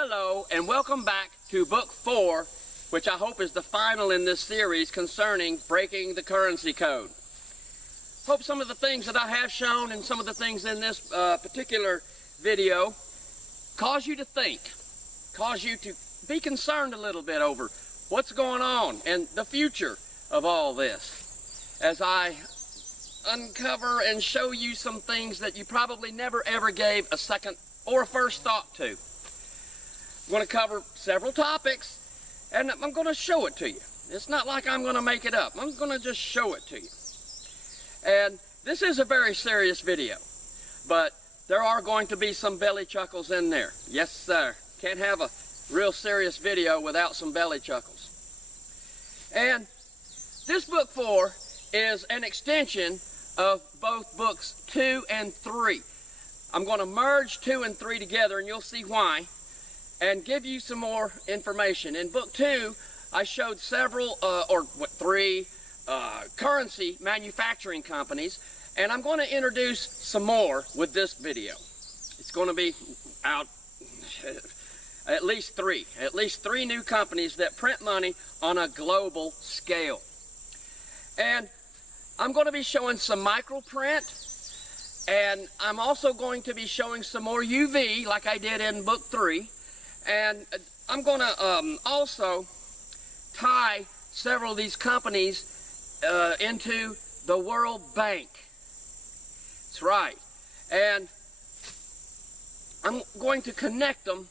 Hello and welcome back to Book 4, which I hope is the final in this series concerning breaking the currency code. Hope some of the things that I have shown and some of the things in this particular video cause you to think, cause you to be concerned a little bit over what's going on and the future of all this, as I uncover and show you some things that you probably never ever gave a second or a first thought to. I'm going to cover several topics and I'm going to show it to you. It's not like I'm going to make it up. I'm going to just show it to you. And this is a very serious video, but there are going to be some belly chuckles in there. Yes, sir. Can't have a real serious video without some belly chuckles. And this Book 4 is an extension of both Books 2 and 3. I'm going to merge 2 and 3 together, and you'll see why, and give you some more information. In Book 2, I showed three currency manufacturing companies, and I'm going to introduce some more with this video. It's going to be out at least three new companies that print money on a global scale. And I'm going to be showing some microprint, and I'm also going to be showing some more UV like I did in Book 3. And I'm going to also tie several of these companies into the World Bank. That's right. And I'm going to connect them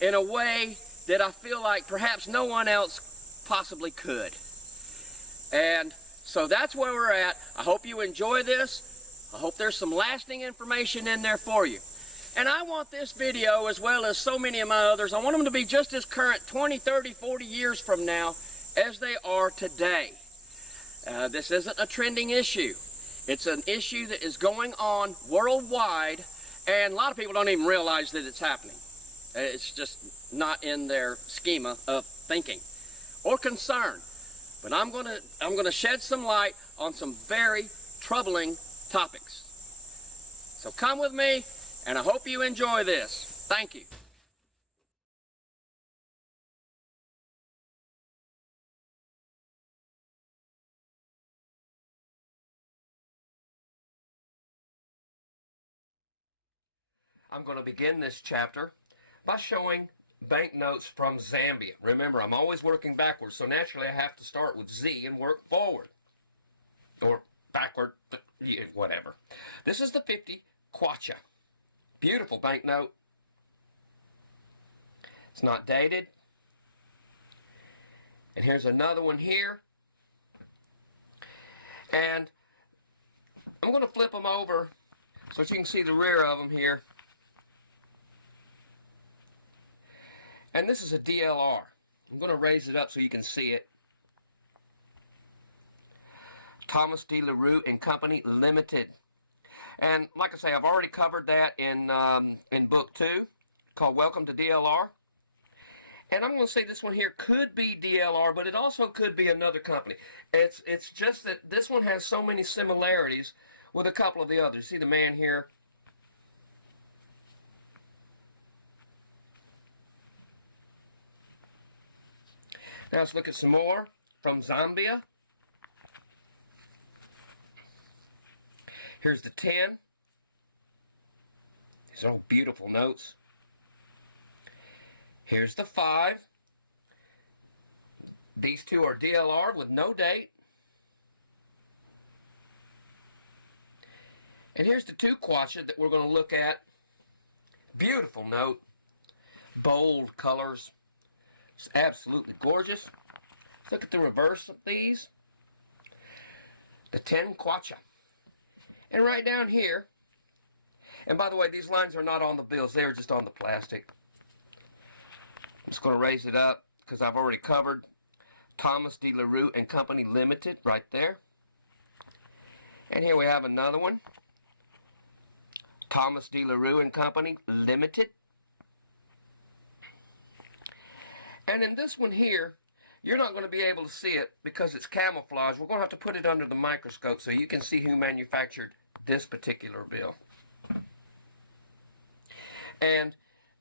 in a way that I feel like perhaps no one else possibly could. And so that's where we're at. I hope you enjoy this. I hope there's some lasting information in there for you. And I want this video, as well as so many of my others, I want them to be just as current 20, 30, 40 years from now as they are today. This isn't a trending issue. It's an issue that is going on worldwide, and a lot of people don't even realize that it's happening. It's just not in their schema of thinking or concern. But I'm gonna shed some light on some very troubling topics. So come with me, and I hope you enjoy this. Thank you. I'm going to begin this chapter by showing banknotes from Zambia. Remember, I'm always working backwards, so naturally I have to start with Z and work forward. Or backward, whatever. This is the 50 kwacha. Beautiful banknote. It's not dated. And here's another one here. And I'm going to flip them over so that you can see the rear of them here. And this is a DLR. I'm going to raise it up so you can see it. Thomas D. LaRue and Company Limited. And like I say, I've already covered that in Book 2, called Welcome to DLR. And I'm going to say this one here could be DLR, but it also could be another company. It's just that this one has so many similarities with a couple of the others. See the man here? Now let's look at some more from Zambia. Here's the 10. These are all beautiful notes. Here's the 5. These two are DLR with no date. And here's the 2 kwacha that we're going to look at. Beautiful note. Bold colors. It's absolutely gorgeous. Let's look at the reverse of these. The 10 kwacha. And right down here, and by the way, these lines are not on the bills, they are just on the plastic. I'm just going to raise it up because I've already covered Thomas D. LaRue and Company Limited right there. And here we have another one. Thomas D. LaRue and Company Limited. And in this one here, you're not going to be able to see it because it's camouflage. We're going to have to put it under the microscope so you can see who manufactured this particular bill. And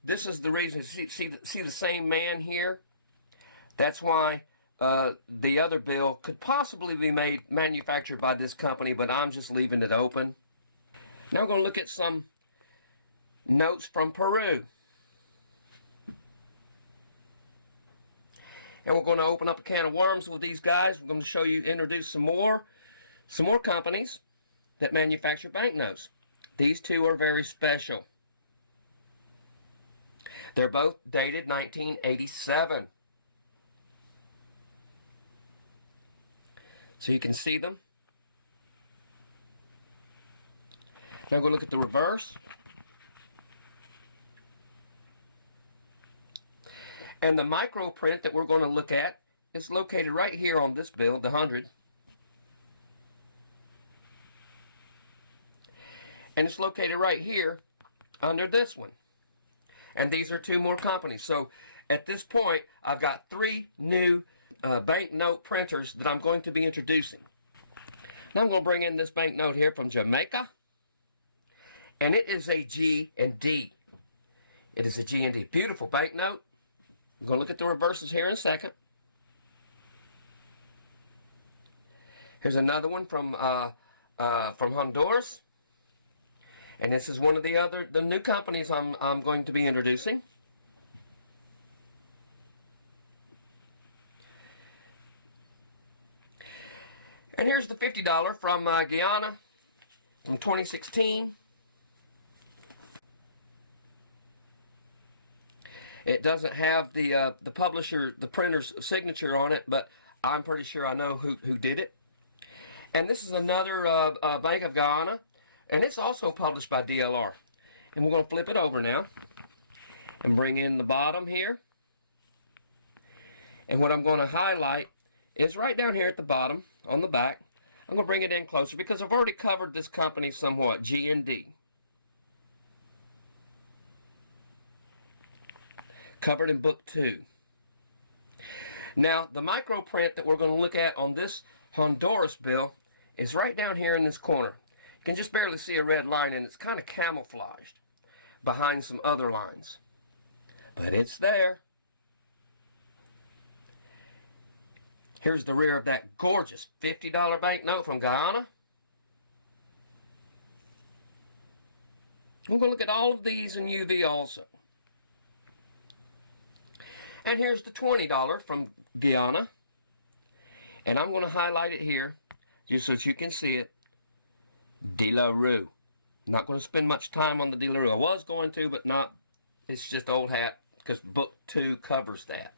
this is the reason. See the same man here? That's why the other bill could possibly be manufactured by this company, but I'm just leaving it open. Now we're going to look at some notes from Peru. And we're going to open up a can of worms with these guys. We're going to introduce some more companies that manufacture banknotes. These two are very special. They're both dated 1987. So you can see them. Now we'll look at the reverse. And the microprint that we're going to look at is located right here on this bill, the 100. And it's located right here under this one. And these are two more companies. So at this point, I've got 3 new banknote printers that I'm going to be introducing. Now I'm going to bring in this banknote here from Jamaica. And it is a G&D. It is a G&D. Beautiful banknote. I'm going to look at the reverses here in a second. Here's another one from Honduras. And this is one of the new companies I'm going to be introducing. And here's the $50 from Guyana from 2016. It doesn't have the publisher, the printer's signature on it, but I'm pretty sure I know who did it. And this is another Bank of Guyana, and it's also published by DLR. And we're going to flip it over now and bring in the bottom here. And what I'm going to highlight is right down here at the bottom on the back. I'm going to bring it in closer because I've already covered this company somewhat, G&D. Covered in book 2. Now, the microprint that we're going to look at on this Honduras bill is right down here in this corner. You can just barely see a red line, and it's kind of camouflaged behind some other lines. But it's there. Here's the rear of that gorgeous $50 banknote from Guyana. We're going to look at all of these in UV also. And here's the $20 from Guyana. And I'm going to highlight it here just so that you can see it. De La Rue. Not going to spend much time on the De La Rue. I was going to, but not. It's just old hat because book 2 covers that.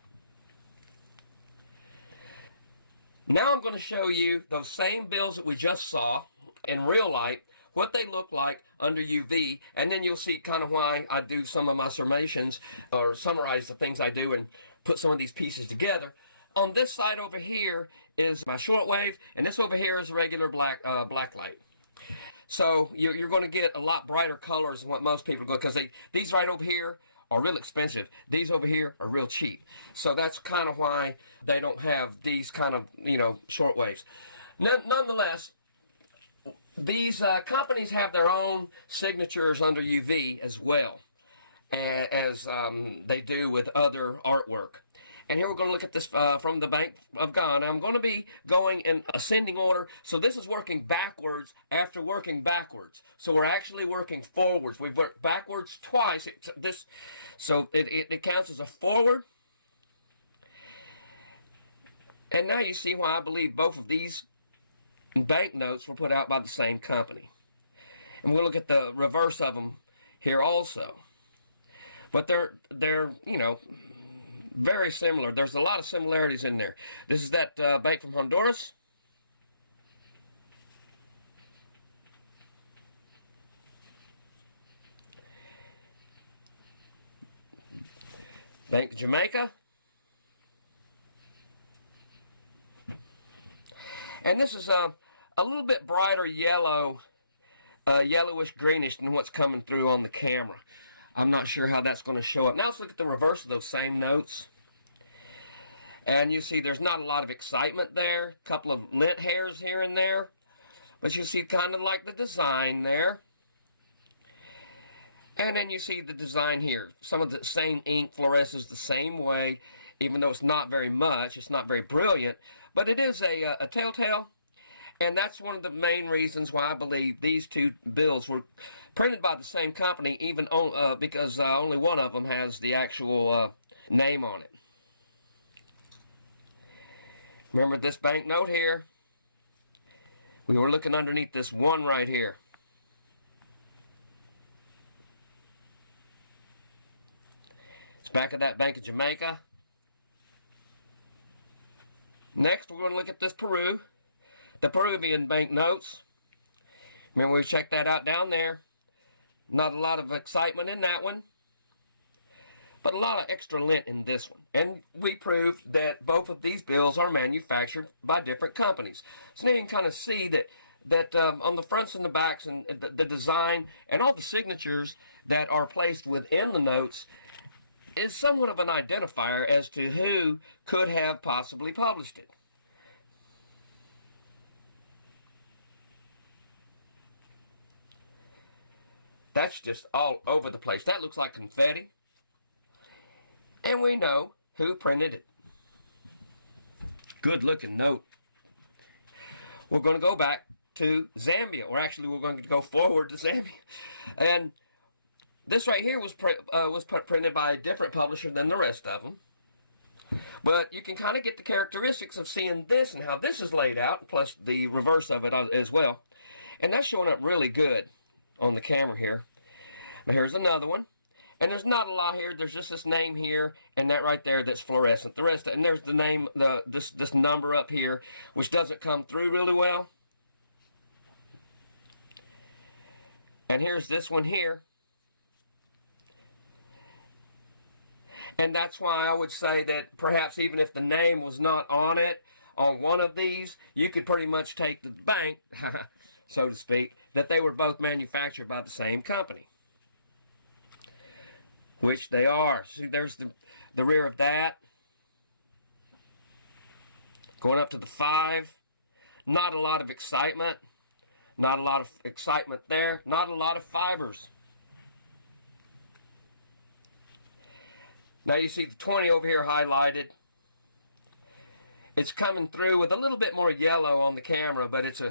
Now I'm going to show you those same bills that we just saw in real light, what they look like under UV, and then you'll see kind of why I do some of my summations or summarize the things I do and put some of these pieces together. On this side over here is my shortwave, and this over here is regular black light. So you're going to get a lot brighter colors than what most people go, because these right over here are real expensive. These over here are real cheap. So that's kind of why they don't have these kind of, shortwaves. Nonetheless, these companies have their own signatures under UV as well, as they do with other artwork. And here we're going to look at this from the Bank of Ghana. I'm going to be going in ascending order. So this is working backwards after working backwards. So we're actually working forwards. We've worked backwards twice. So it counts as a forward. And now you see why I believe both of these banknotes were put out by the same company. And we'll look at the reverse of them here also. But they're very similar. There's a lot of similarities in there. This is that bank from Honduras. Bank of Jamaica. And this is a little bit brighter yellow, yellowish greenish than what's coming through on the camera. I'm not sure how that's going to show up. Now let's look at the reverse of those same notes. And you see there's not a lot of excitement there. A couple of lint hairs here and there. But you see kind of like the design there. And then you see the design here. Some of the same ink fluoresces the same way, even though it's not very much, it's not very brilliant, but it is a telltale, and that's one of the main reasons why I believe these two bills were printed by the same company, even because only one of them has the actual name on it. Remember this banknote here? We were looking underneath this one right here. It's back of that Bank of Jamaica. Next, we're going to look at this Peru, the Peruvian banknotes. Remember, we checked that out down there. Not a lot of excitement in that one, but a lot of extra lint in this one. And we proved that both of these bills are manufactured by different companies. So now you can kind of see that on the fronts and the backs and the design and all the signatures that are placed within the notes is somewhat of an identifier as to who could have possibly published it. That's just all over the place. That looks like confetti. And we know who printed it. Good looking note. We're going to go back to Zambia, or actually we're going to go forward to Zambia. And this right here was printed by a different publisher than the rest of them. But you can kind of get the characteristics of seeing this and how this is laid out, plus the reverse of it as well. And that's showing up really good on the camera here. Now here's another one. And there's not a lot here. There's just this name here and that right there that's fluorescent. The rest, and there's the name, this number up here, which doesn't come through really well. And here's this one here. And that's why I would say that perhaps even if the name was not on it, on one of these, you could pretty much take the bank, so to speak, that they were both manufactured by the same company. Which they are. See, there's the rear of that. Going up to the 5. Not a lot of excitement. Not a lot of excitement there. Not a lot of fibers. Now you see the 20 over here highlighted. It's coming through with a little bit more yellow on the camera, but it's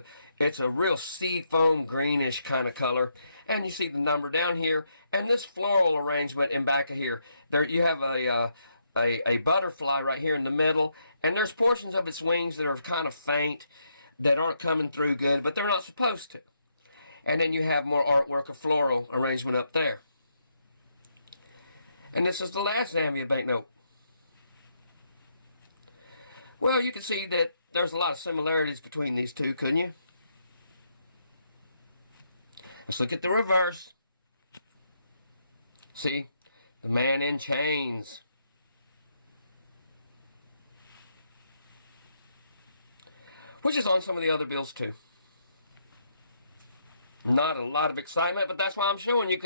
a real seed foam greenish kind of color. And you see the number down here, and this floral arrangement in back of here. There you have a butterfly right here in the middle, and there's portions of its wings that are kind of faint, that aren't coming through good, but they're not supposed to. And then you have more artwork of floral arrangement up there. And this is the last Zambia banknote. Well, you can see that there's a lot of similarities between these two, couldn't you? Let's look at the reverse. See, the man in chains. Which is on some of the other bills too. Not a lot of excitement, but that's why I'm showing you,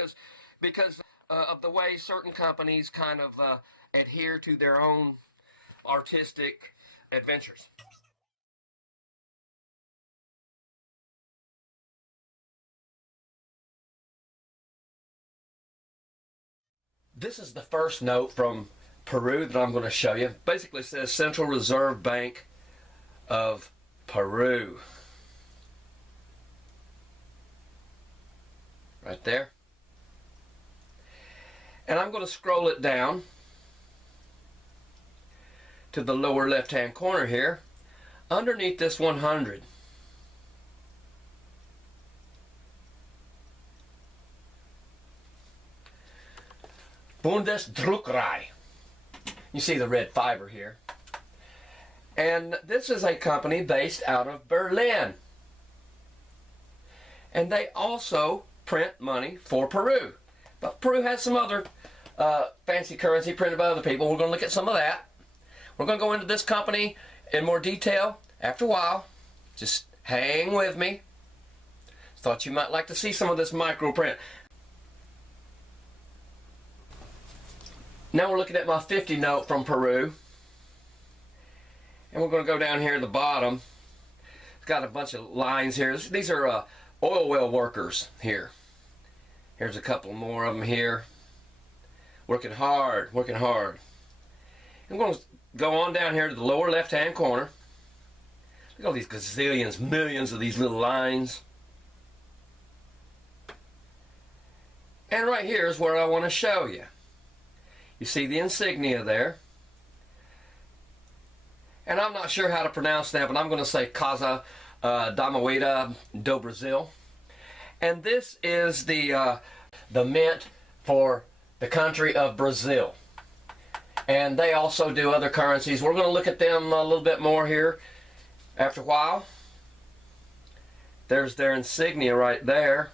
because of the way certain companies kind of adhere to their own artistic adventures. This is the first note from Peru that I'm going to show you. Basically it says Central Reserve Bank of Peru. Right there. And I'm going to scroll it down to the lower left hand corner here, underneath this 100. Bundesdruckerei. You see the red fiber here. And this is a company based out of Berlin. And they also print money for Peru. But Peru has some other fancy currency printed by other people. We're going to look at some of that. We're going to go into this company in more detail after a while. Just hang with me. Thought you might like to see some of this microprint. Now we're looking at my 50 note from Peru. And we're going to go down here at the bottom. It's got a bunch of lines here. These are oil well workers here. Here's a couple more of them here. Working hard, working hard. I'm going to go on down here to the lower left-hand corner. Look at all these gazillions, millions of these little lines. And right here is where I want to show you. You see the insignia there. And I'm not sure how to pronounce that, but I'm going to say Casa da Moeda do Brasil. And this is the mint for the country of Brazil. And they also do other currencies. We're going to look at them a little bit more here after a while. There's their insignia right there.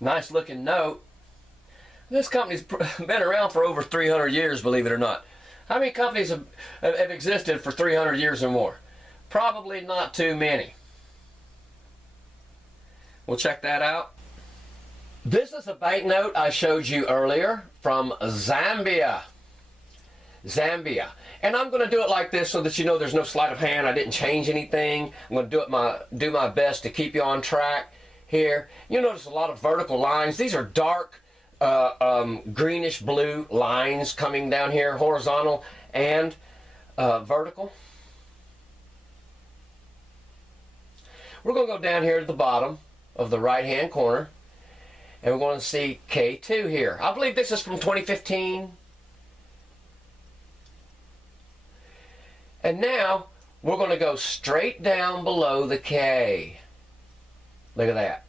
Nice looking note. This company's been around for over 300 years, believe it or not. How many companies have existed for 300 years or more? Probably not too many. We'll check that out. This is a banknote I showed you earlier from Zambia. Zambia. And I'm going to do it like this so that you know there's no sleight of hand. I didn't change anything. I'm going to do my best to keep you on track here. You notice a lot of vertical lines. These are dark greenish blue lines coming down here, horizontal and vertical. We're going to go down here to the bottom of the right hand corner, and we're going to see K2 here. I believe this is from 2015. And now we're going to go straight down below the K. Look at that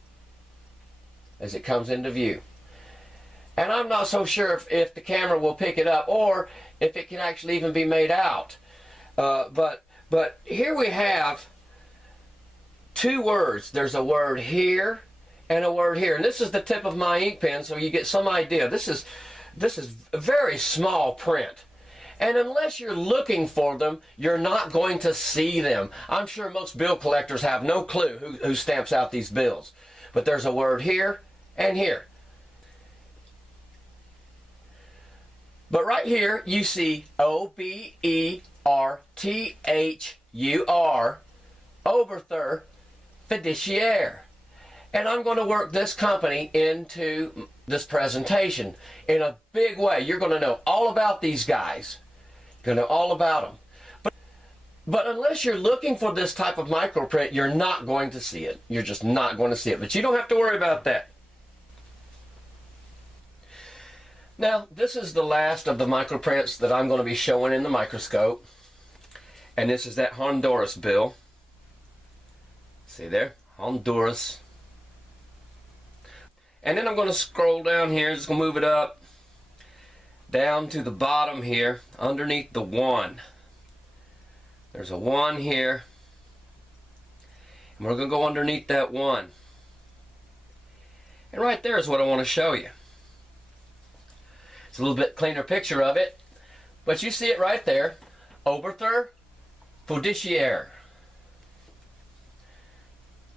as it comes into view. And I'm not so sure if the camera will pick it up or if it can actually even be made out. But here we have two words. There's a word here and a word here. And this is the tip of my ink pen, so you get some idea. This is a very small print. And unless you're looking for them, you're not going to see them. I'm sure most bill collectors have no clue who stamps out these bills. But there's a word here and here. But right here, you see O-B-E-R-T-H-U-R, Oberthur Fiduciaire. And I'm going to work this company into this presentation in a big way. You're going to know all about these guys. You're going to know all about them. But unless you're looking for this type of microprint, you're not going to see it. You're just not going to see it. But you don't have to worry about that. Now, this is the last of the microprints that I'm going to be showing in the microscope. And this is that Honduras bill. See there? Honduras. And then I'm going to scroll down here, just going to move it up, down to the bottom here, underneath the 1. There's a 1 here. And we're going to go underneath that 1. And right there is what I want to show you. It's a little bit cleaner picture of it, but you see it right there. Oberthur Fiduciaire.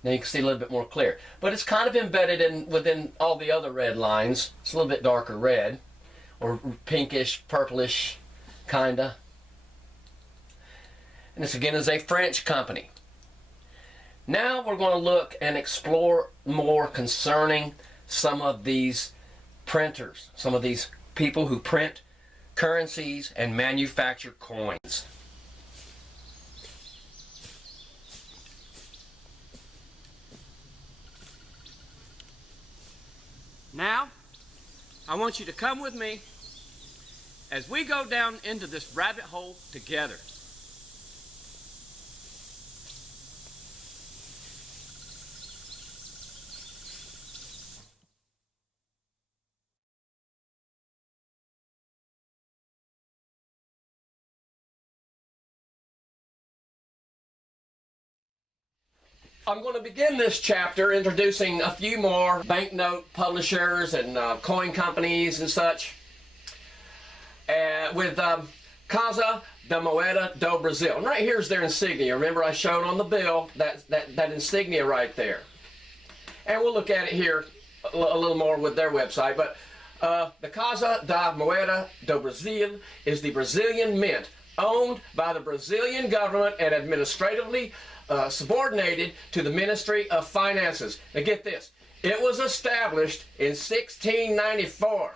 Now you can see a little bit more clear. But it's kind of embedded within all the other red lines. It's a little bit darker red, or pinkish, purplish, kinda. And this again is a French company. Now we're going to look and explore more concerning some of these printers, some of these people who print currencies and manufacture coins. Now, I want you to come with me as we go down into this rabbit hole together. I'm going to begin this chapter introducing a few more banknote publishers and coin companies and such with Casa da Moeda do Brasil. And right here's their insignia. Remember I showed on the bill that insignia right there. And we'll look at it here a little more with their website. But the Casa da Moeda do Brasil is the Brazilian mint owned by the Brazilian government and administratively subordinated to the Ministry of Finances. Now get this, It was established in 1694.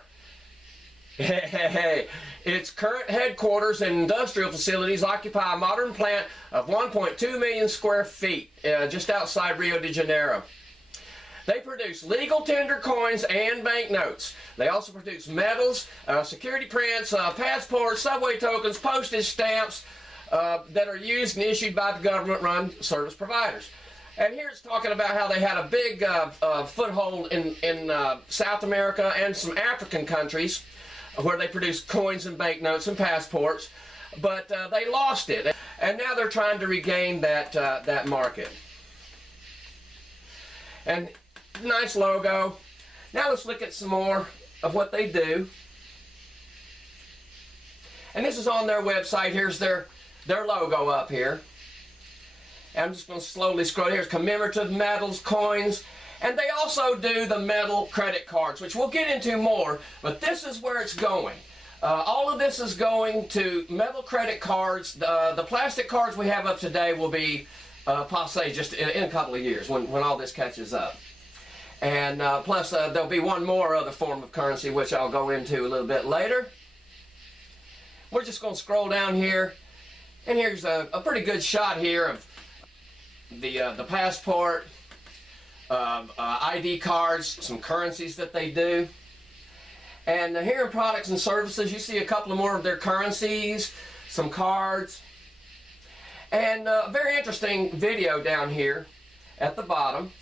Its current headquarters and industrial facilities occupy a modern plant of 1.2 million square feet just outside Rio de Janeiro. They produce legal tender coins and banknotes. They also produce medals, security prints, passports, subway tokens, postage stamps that are used and issued by the government-run service providers. And here it's talking about how they had a big foothold in South America and some African countries where they produced coins and banknotes and passports, but they lost it. And now they're trying to regain that market. And nice logo. Now let's look at some more of what they do. And this is on their website. Here's their logo up here. And I'm just going to slowly scroll. Here's commemorative medals, coins, and they also do the metal credit cards, which we'll get into more, but this is where it's going. All of this is going to metal credit cards. The plastic cards we have up today will be passé just in a couple of years when all this catches up. And plus there'll be one more other form of currency which I'll go into a little bit later. We're just going to scroll down here, and here's a pretty good shot here of the passport, ID cards, some currencies that they do. And here in products and services, you see a couple of more of their currencies, some cards, and a very interesting video down here at the bottom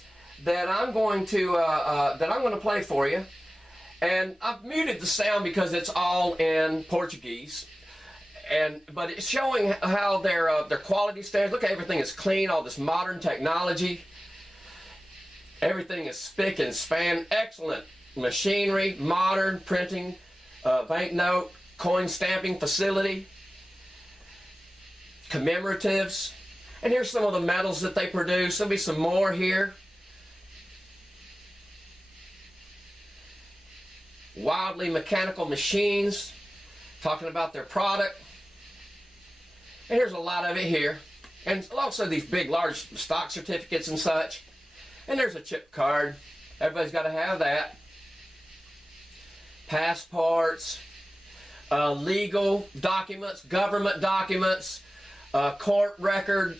that I'm going to play for you. And I've muted the sound because it's all in Portuguese. But it's showing how their quality standards. Look, everything is clean, all this modern technology. Everything is spick and span, excellent machinery, modern printing, banknote, coin stamping facility, commemoratives. And here's some of the metals that they produce. There'll be some more here. Wildly mechanical machines, talking about their product. And here's a lot of it here. And also these big, large stock certificates and such. And there's a chip card. Everybody's got to have that. Passports, legal documents, government documents, court record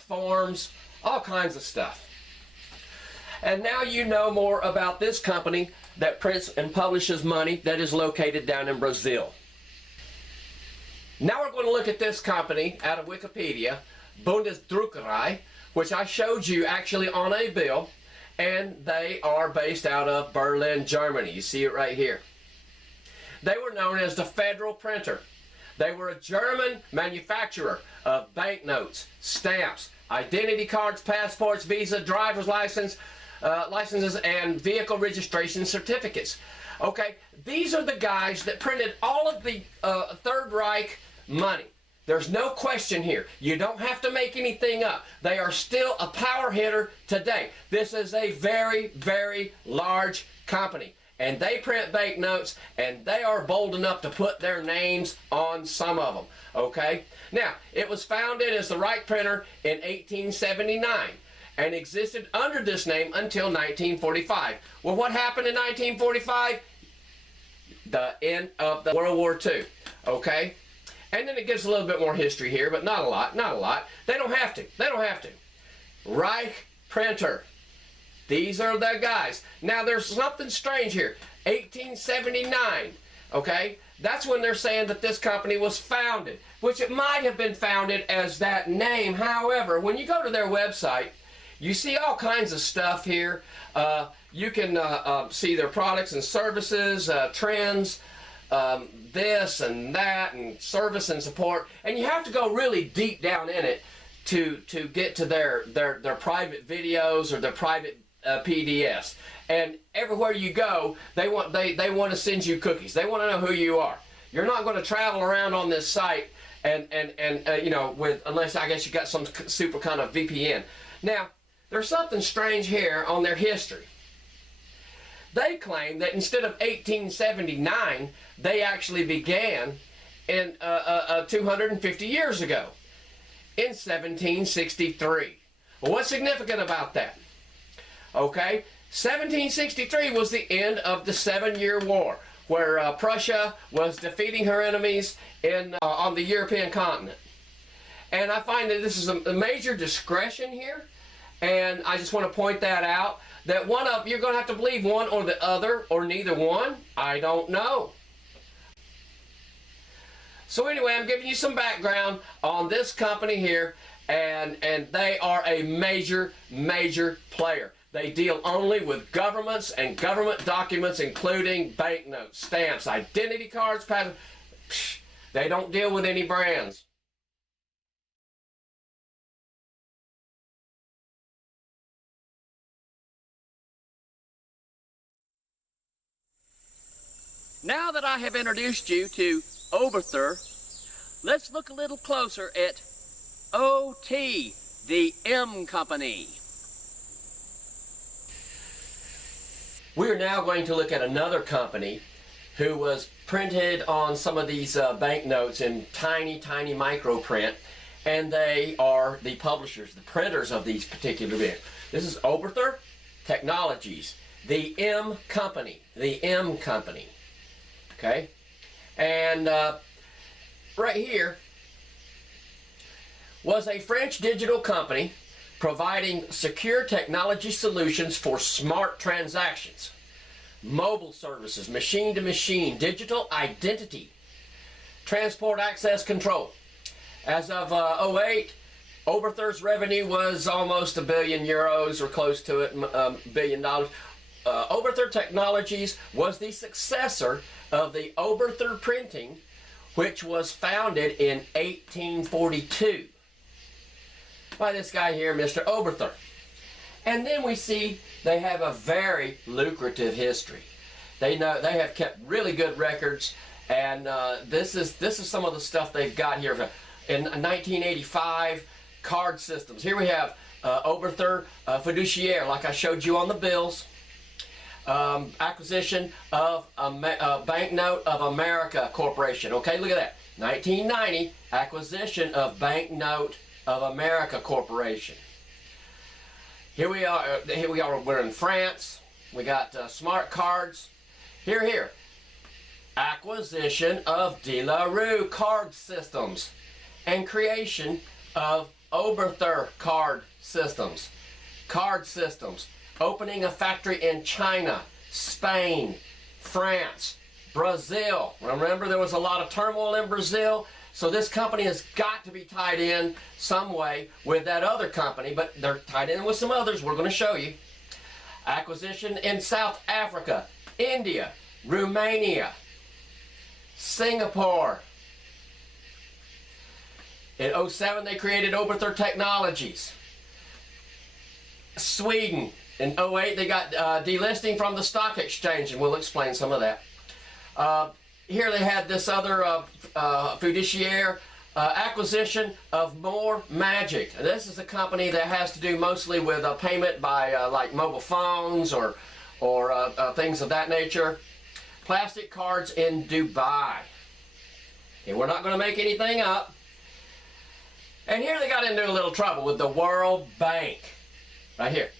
forms, all kinds of stuff. And now you know more about this company that prints and publishes money that is located down in Brazil. Now we're going to look at this company out of Wikipedia, Bundesdruckerei, which I showed you actually on a bill, and they are based out of Berlin, Germany. You see it right here. They were known as the Federal Printer. They were a German manufacturer of banknotes, stamps, identity cards, passports, visa, driver's licenses, and vehicle registration certificates. Okay, these are the guys that printed all of the Third Reich money. There's no question here. You don't have to make anything up. They are still a power hitter today. This is a very, very large company. And they print banknotes, and they are bold enough to put their names on some of them. Okay? Now, it was founded as the Reich Printer in 1879 and existed under this name until 1945. Well, what happened in 1945? The end of the World War II. Okay? And then it gives a little bit more history here, but not a lot, not a lot. They don't have to. They don't have to. Reich Printer. These are the guys. Now, there's something strange here. 1879, okay? That's when they're saying that this company was founded, which it might have been founded as that name. However, when you go to their website, you see all kinds of stuff here. You can see their products and services, trends, this and that, and service and support. And you have to go really deep down in it to get to their private videos or their private PDFs. And everywhere you go, they want to send you cookies. They want to know who you are. You're not going to travel around on this site and you know, unless I guess you got some super kind of VPN. Now, there's something strange here on their history. They claim that instead of 1879, they actually began in 250 years ago, in 1763. Well, what's significant about that? Okay, 1763 was the end of the 7-Year War, where Prussia was defeating her enemies on the European continent. And I find that this is a major discretion here, and I just want to point that out, that you're going to have to believe one or the other, or neither one. I don't know. So anyway, I'm giving you some background on this company here, and they are a major player. They deal only with governments and government documents, including banknotes, stamps, identity cards, passports. They don't deal with any brands. Now that I have introduced you to Oberthur, let's look a little closer at OT, the M Company. We're now going to look at another company who was printed on some of these banknotes in tiny microprint, and they are the publishers, the printers of these particular bits. This is Oberthur Technologies, the M Company, okay? And right here was a French digital company providing secure technology solutions for smart transactions, mobile services, machine-to-machine, digital identity, transport access control. As of 2008, Oberthur's revenue was almost €1 billion, or close to it, $1 billion. Oberthur Technologies was the successor of the Oberthur Printing, which was founded in 1842 by this guy here, Mr. Oberthur. And then we see they have a very lucrative history. They have kept really good records, and this is some of the stuff they've got here. In 1985, card systems. Here we have Oberthur Fiduciaire, like I showed you on the bills. Acquisition of Banknote of America Corporation. Okay, look at that. 1990, acquisition of Banknote of America Corporation. Here we are. We're in France. We got smart cards. Here. Acquisition of De La Rue Card Systems and creation of Oberthur Card Systems. Opening a factory in China, Spain, France, Brazil. Remember, there was a lot of turmoil in Brazil, so this company has got to be tied in some way with that other company, but they're tied in with some others we're going to show you. Acquisition in South Africa, India, Romania, Singapore. In 2007, they created Oberthur Technologies. Sweden. In 2008, they got delisting from the stock exchange, and we'll explain some of that. Here they had this other fiduciaire acquisition of More Magic. This is a company that has to do mostly with payment by like mobile phones or things of that nature. Plastic cards in Dubai. And we're not going to make anything up. And here they got into a little trouble with the World Bank. Right here.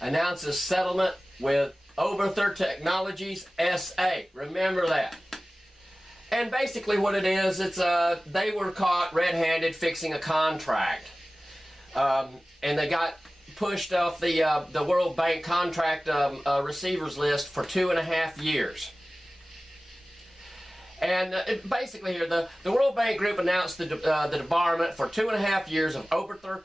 Announces settlement with Oberthur Technologies S.A. Remember that. And basically what it is, it's they were caught red-handed fixing a contract. And they got pushed off the World Bank contract receivers list for 2.5 years. And basically here, the World Bank Group announced the debarment for 2.5 years of Oberthur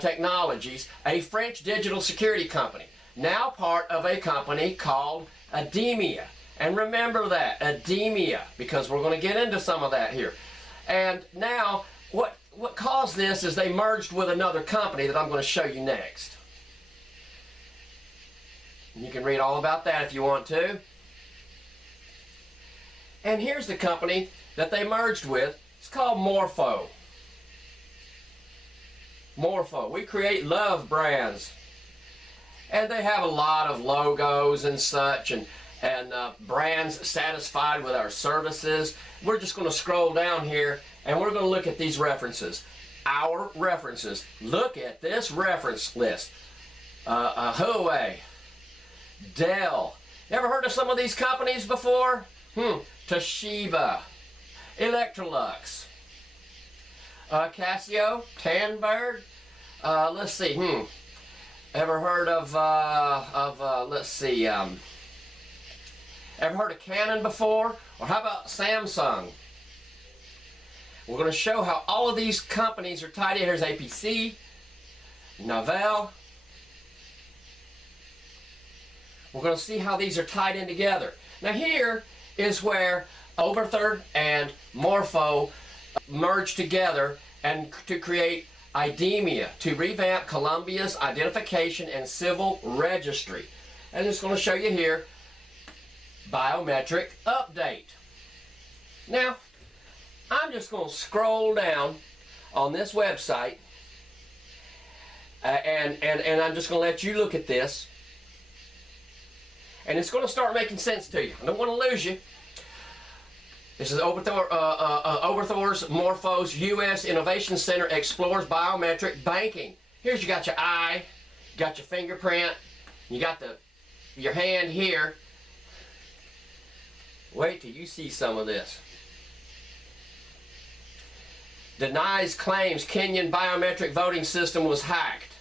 Technologies, a French digital security company, now part of a company called IDEMIA. And remember that, IDEMIA, because we're going to get into some of that here. And now, what caused this is they merged with another company that I'm going to show you next. And you can read all about that if you want to. And here's the company that they merged with. It's called Morpho. Morpho. We create love brands. And they have a lot of logos and such, and brands satisfied with our services. We're just going to scroll down here, and we're going to look at these references. Our references. Look at this reference list. Huawei, Dell. Ever heard of some of these companies before? Toshiba, Electrolux, Casio, Tandberg. Let's see. Ever heard of let's see. Ever heard of Canon before? Or how about Samsung? We're going to show how all of these companies are tied in. Here's APC, Novell. We're going to see how these are tied in together. Now here is where Overthird and Morpho merge together and to create IDEMIA, to revamp Columbia's identification and civil registry. And it's going to show you here biometric update. Now, I'm just going to scroll down on this website and I'm just going to let you look at this. And it's going to start making sense to you. I don't want to lose you. This is Overthor's Morpho's U.S. Innovation Center explores biometric banking. Here's you got your eye, you got your fingerprint, you got your hand here. Wait till you see some of this. Denies claims Kenyan biometric voting system was hacked.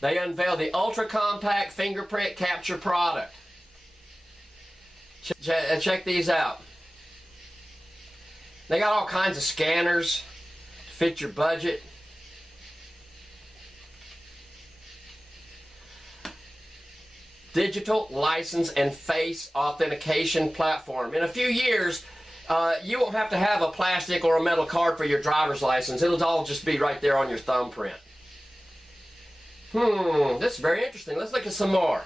They unveiled the ultra-compact fingerprint capture product. Check these out. They got all kinds of scanners to fit your budget. Digital license and face authentication platform. In a few years, you won't have to have a plastic or a metal card for your driver's license. It'll all just be right there on your thumbprint. This is very interesting. Let's look at some more.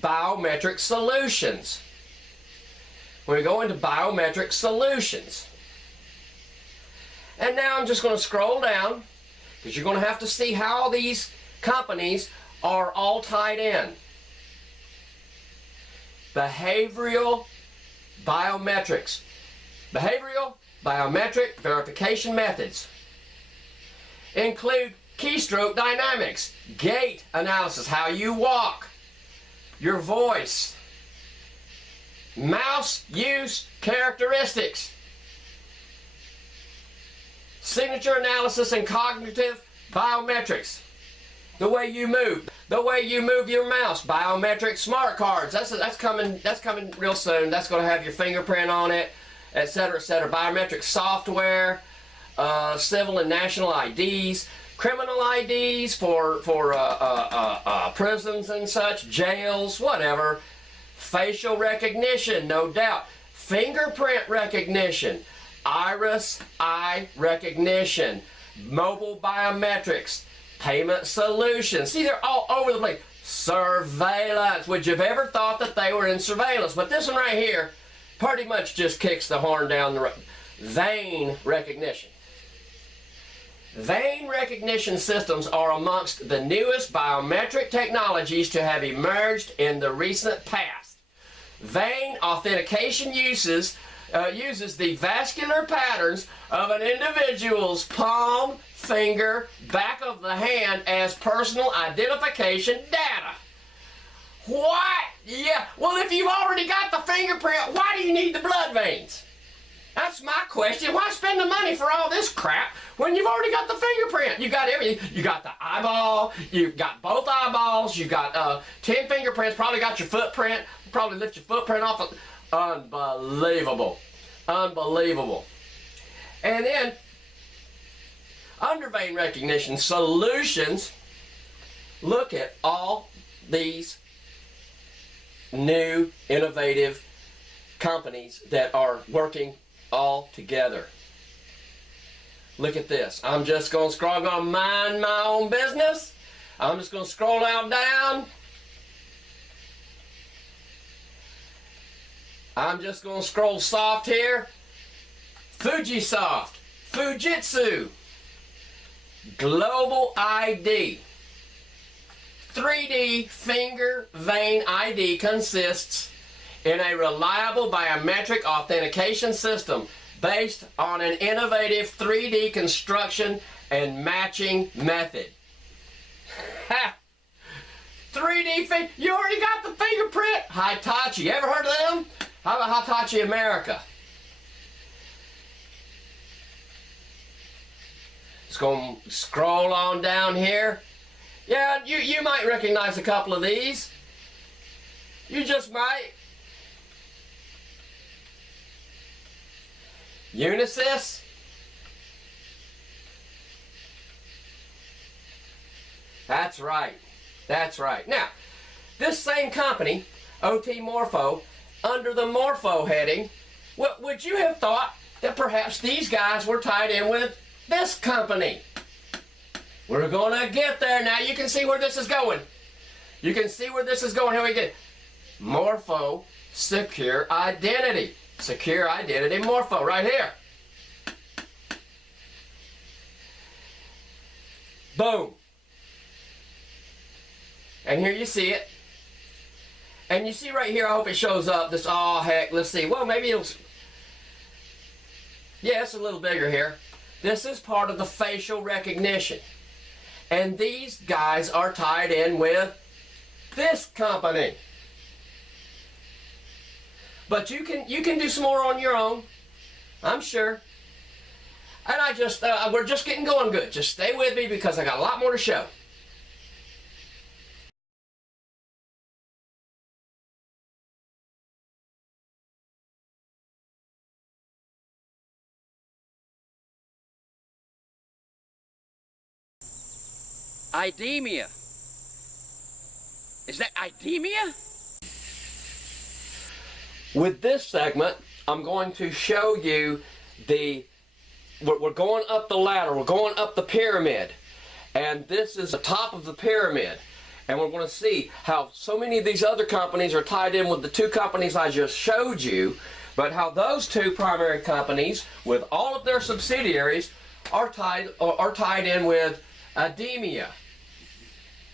Biometric solutions. We're going to go into biometric solutions. And now I'm just going to scroll down because you're going to have to see how these companies are all tied in. Behavioral biometrics. Behavioral biometric verification methods include keystroke dynamics, gait analysis, how you walk, your voice, mouse use characteristics, signature analysis and cognitive biometrics, the way you move your mouse, biometric smart cards. That's coming real soon. That's going to have your fingerprint on it, etc., etc. Biometric software, civil and national IDs, criminal IDs for prisons and such, jails, whatever. Facial recognition, no doubt. Fingerprint recognition, iris eye recognition, mobile biometrics, payment solutions. See, they're all over the place. Surveillance. Would you have ever thought that they were in surveillance? But this one right here pretty much just kicks the horn down the road. Vein recognition. Vein recognition systems are amongst the newest biometric technologies to have emerged in the recent past. Vein authentication uses the vascular patterns of an individual's palm, finger, back of the hand as personal identification data. What? Yeah, well, if you've already got the fingerprint, why do you need the blood veins? That's my question. Why spend the money for all this crap when you've already got the fingerprint? You've got everything. You got the eyeball. You've got both eyeballs. You've got 10 fingerprints. Probably got your footprint. Probably lift your footprint off of. Unbelievable. Unbelievable. And then, under vein recognition solutions, look at all these new innovative companies that are working all together. Look at this. I'm just going to scroll. I'm going to mind my own business. I'm just going to scroll down. I'm just going to scroll soft here. Fujisoft, Fujitsu, Global ID. 3D finger vein ID consists in a reliable biometric authentication system based on an innovative 3D construction and matching method. 3D you already got the fingerprint. Hitachi, ever heard of them? How about Hitachi America? It's going to scroll on down here. Yeah, you might recognize a couple of these. You just might. Unisys. That's right. That's right. Now, this same company, OT Morpho, under the Morpho heading, would you have thought that perhaps these guys were tied in with this company? We're going to get there. Now you can see where this is going. You can see where this is going. Here we get Morpho Secure Identity. Secure Identity Morpho right here. Boom. And here you see it. And you see right here, I hope it shows up. This, oh heck, let's see. Well, maybe it'll, yeah, it's a little bigger here. This is part of the facial recognition. And these guys are tied in with this company. But you can do some more on your own, I'm sure. And we're just getting going good. Just stay with me because I got a lot more to show. IDEMIA. Is that IDEMIA? With this segment, I'm going to show you we're going up the ladder, we're going up the pyramid. And this is the top of the pyramid. And we're going to see how so many of these other companies are tied in with the two companies I just showed you, but how those two primary companies, with all of their subsidiaries, are tied in with IDEMIA.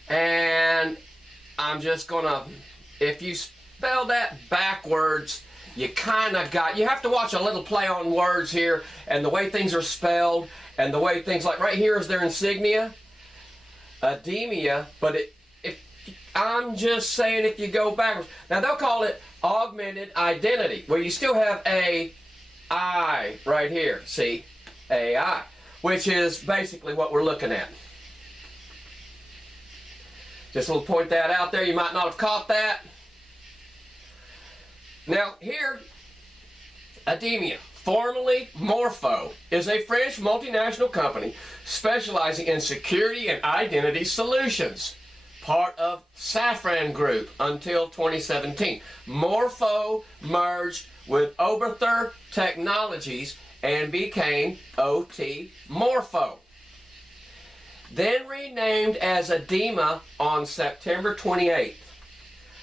And I'm just gonna, if you spell that backwards, you kind of you have to watch a little play on words here, and the way things are spelled, and the way things, like right here is their insignia, IDEMIA, but I'm just saying if you go backwards. Now they'll call it augmented identity, where you still have AI right here, see, AI, which is basically what we're looking at. Just will point that out there. You might not have caught that. Now here, IDEMIA, formerly Morpho, is a French multinational company specializing in security and identity solutions. Part of Safran Group until 2017. Morpho merged with Oberthur Technologies and became OT Morpho. Then renamed as IDEMIA on September 28th.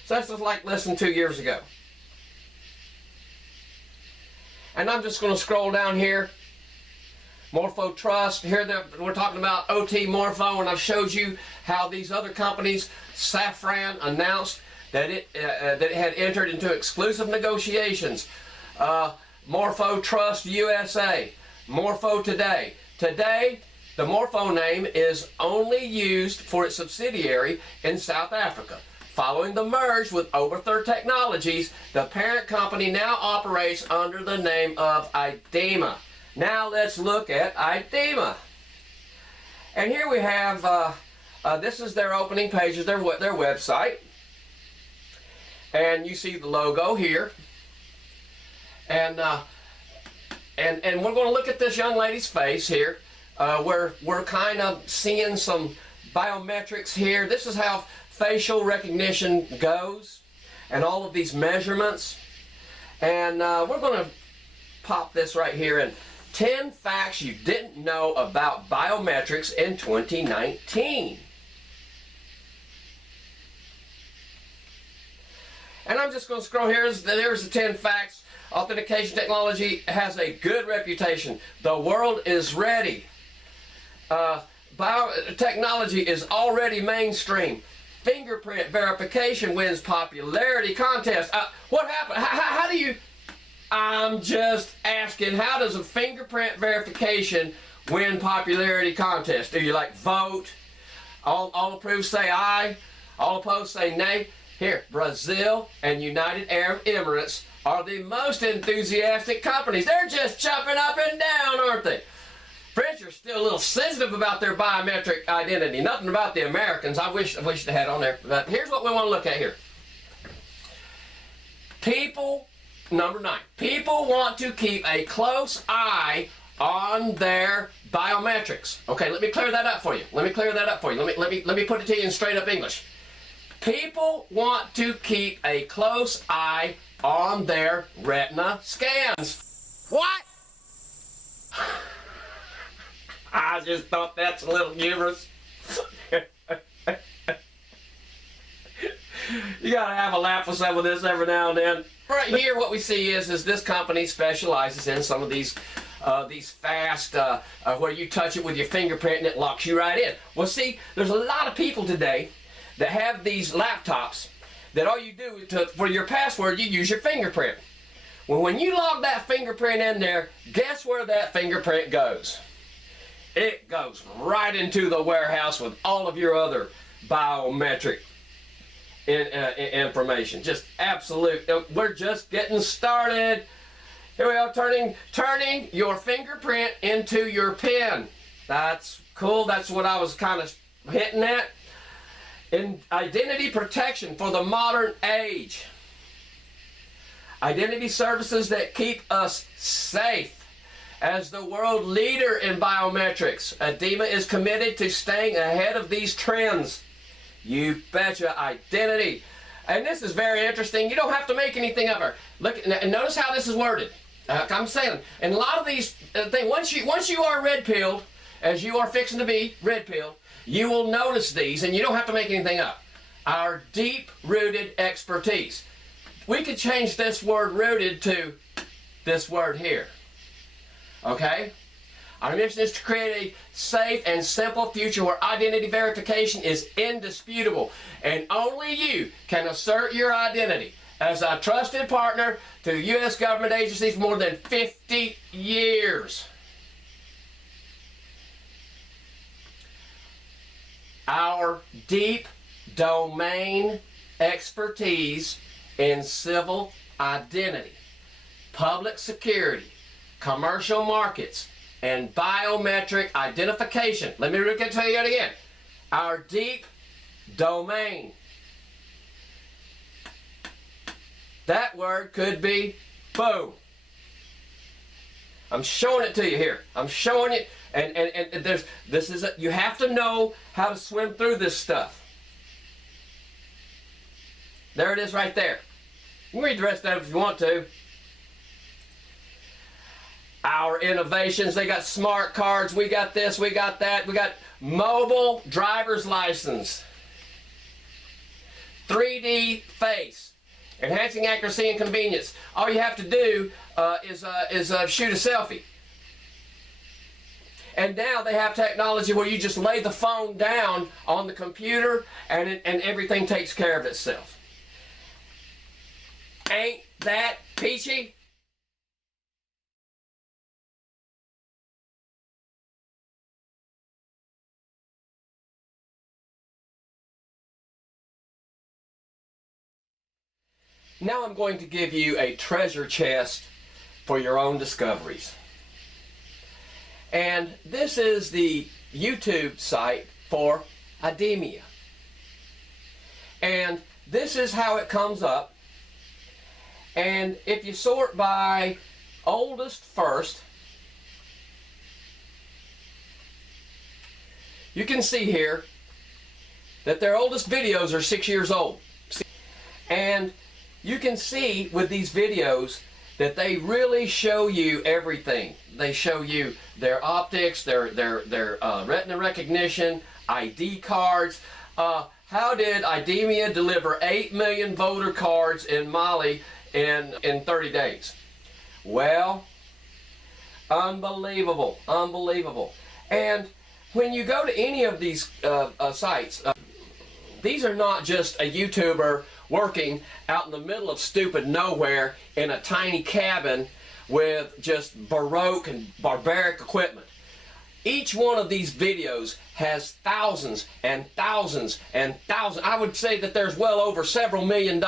So that's like less than 2 years ago. And I'm just going to scroll down here. Morpho Trust, here we're talking about OT Morpho, and I've showed you how these other companies, Safran, announced that it had entered into exclusive negotiations. Morpho Trust USA, Morpho Today. Today, the Morpho name is only used for its subsidiary in South Africa. Following the merge with Oberthur Technologies, the parent company now operates under the name of IDEMIA. Now let's look at IDEMIA. And here we have, this is their opening pages, their website. And you see the logo here. And we're going to look at this young lady's face here. We're kind of seeing some biometrics here. This is how facial recognition goes, and all of these measurements. And we're going to pop this right here in. 10 facts you didn't know about biometrics in 2019. And I'm just going to scroll here. There's the 10 facts. Authentication technology has a good reputation. The world is ready. Biotechnology is already mainstream. Fingerprint verification wins popularity contest. What happened? How do you... I'm just asking, how does a fingerprint verification win popularity contest? Do you like vote? All approved say aye? All opposed say nay. Here, Brazil and United Arab Emirates are the most enthusiastic companies. They're just jumping up and down, aren't they? French are still a little sensitive about their biometric identity. Nothing about the Americans. I wish they had on there. But here's what we want to look at here. People, number 9, people want to keep a close eye on their biometrics. Okay, let me clear that up for you. Let me put it to you in straight up English. People want to keep a close eye on their retina scans. What? I just thought that's a little humorous. You gotta have a laugh with some of this every now and then. Right here, what we see is this company specializes in some of these fast, where you touch it with your fingerprint and it locks you right in. Well, see, there's a lot of people today that have these laptops that all you do for your password, you use your fingerprint. Well, when you log that fingerprint in there, guess where that fingerprint goes? It goes right into the warehouse with all of your other biometric information. Just absolute. We're just getting started. Here we are, turning your fingerprint into your pen. That's cool. That's what I was kind of hitting at. In identity protection for the modern age. Identity services that keep us safe. As the world leader in biometrics, IDEMIA is committed to staying ahead of these trends. You betcha, identity. And this is very interesting. You don't have to make anything of her. Look, and notice how this is worded. I'm saying, and a lot of these things, once you are red-pilled, as you are fixing to be red-pilled, you will notice these, and you don't have to make anything up. Our deep-rooted expertise. We could change this word rooted to this word here. Okay? Our mission is to create a safe and simple future where identity verification is indisputable, and only you can assert your identity as a trusted partner to U.S. government agencies for more than 50 years. Our deep domain expertise in civil identity, public security, commercial markets, and biometric identification. Let me tell you that again. Our deep domain. That word could be boom. I'm showing it to you here. I'm showing you, and you have to know how to swim through this stuff. There it is right there. You can read the rest of it if you want to. Our innovations, they got smart cards, we got this, we got that, we got mobile driver's license, 3D face, enhancing accuracy and convenience. All you have to do is shoot a selfie. And now they have technology where you just lay the phone down on the computer and everything takes care of itself. Ain't that peachy? Now I'm going to give you a treasure chest for your own discoveries. And this is the YouTube site for IDEMIA. And this is how it comes up. And if you sort by oldest first, you can see here that their oldest videos are 6 years old. And you can see with these videos that they really show you everything. They show you their optics, their retina recognition, ID cards. How did IDEMIA deliver 8 million voter cards in Mali in 30 days? Well, unbelievable, unbelievable. And when you go to any of these sites, these are not just a YouTuber working out in the middle of stupid nowhere in a tiny cabin with just baroque and barbaric equipment. Each one of these videos has thousands and thousands and thousands. I would say that there's well over several $1 million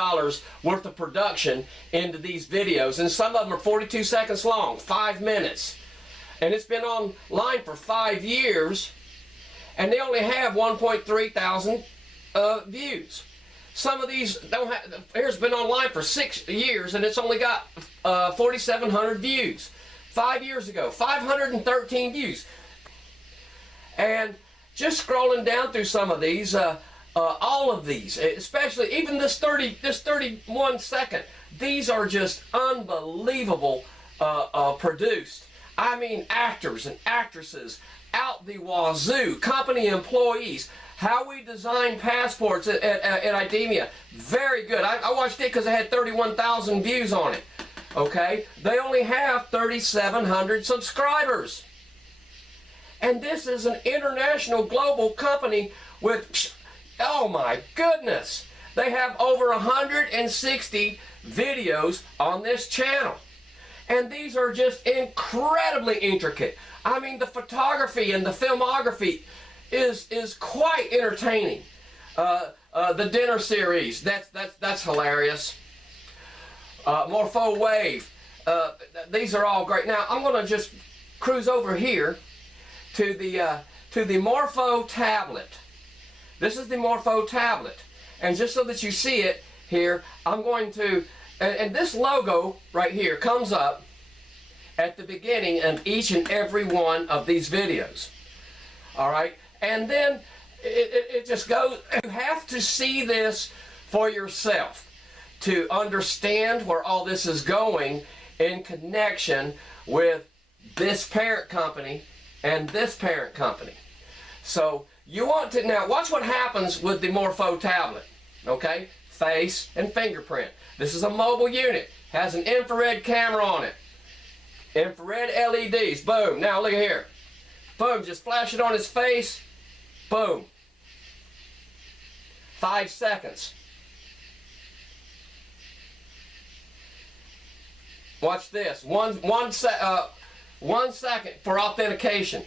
worth of production into these videos, and some of them are 42 seconds long, 5 minutes. And it's been online for 5 years, and they only have 1.3 thousand views. Some of these don't have, here's been online for 6 years, and it's only got 4,700 views. 5 years ago, 513 views. And just scrolling down through some of these, all of these, especially even this 31 second, these are just unbelievable produced. I mean, actors and actresses out the wazoo, company employees, how we design passports at IDEMIA, very good. I watched it because it had 31,000 views on it. Okay, they only have 3,700 subscribers. And this is an international global company with, oh my goodness, they have over 160 videos on this channel. And these are just incredibly intricate. I mean, the photography and the filmography is quite entertaining. The dinner series, that's hilarious. Morpho Wave, these are all great. Now, I'm going to just cruise over here to the Morpho tablet. This is the Morpho tablet, and just so that you see it here, I'm going to, and this logo right here comes up at the beginning of each and every one of these videos. All right, and then it just goes. You have to see this for yourself to understand where all this is going in connection with this parent company and this parent company. So you want to, now watch what happens with the Morpho tablet. Okay, face and fingerprint. This is a mobile unit, has an infrared camera on it, infrared LEDs. Boom. Now look at here. Boom, just flash it on his face. Boom. 5 seconds. Watch this. One second for authentication.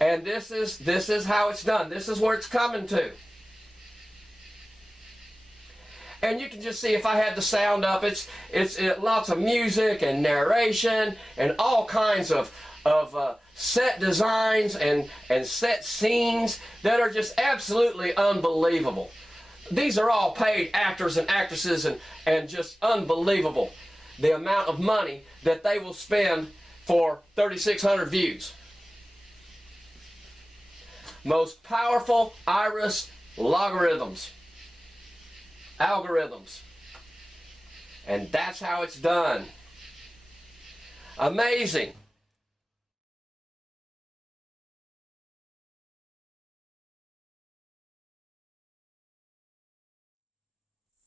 And this is how it's done. This is where it's coming to. And you can just see if I had the sound up, it's lots of music and narration and all kinds of set designs and set scenes that are just absolutely unbelievable. These are all paid actors and actresses, and just unbelievable the amount of money that they will spend for 3,600 views. Most powerful iris algorithms. And that's how it's done. Amazing.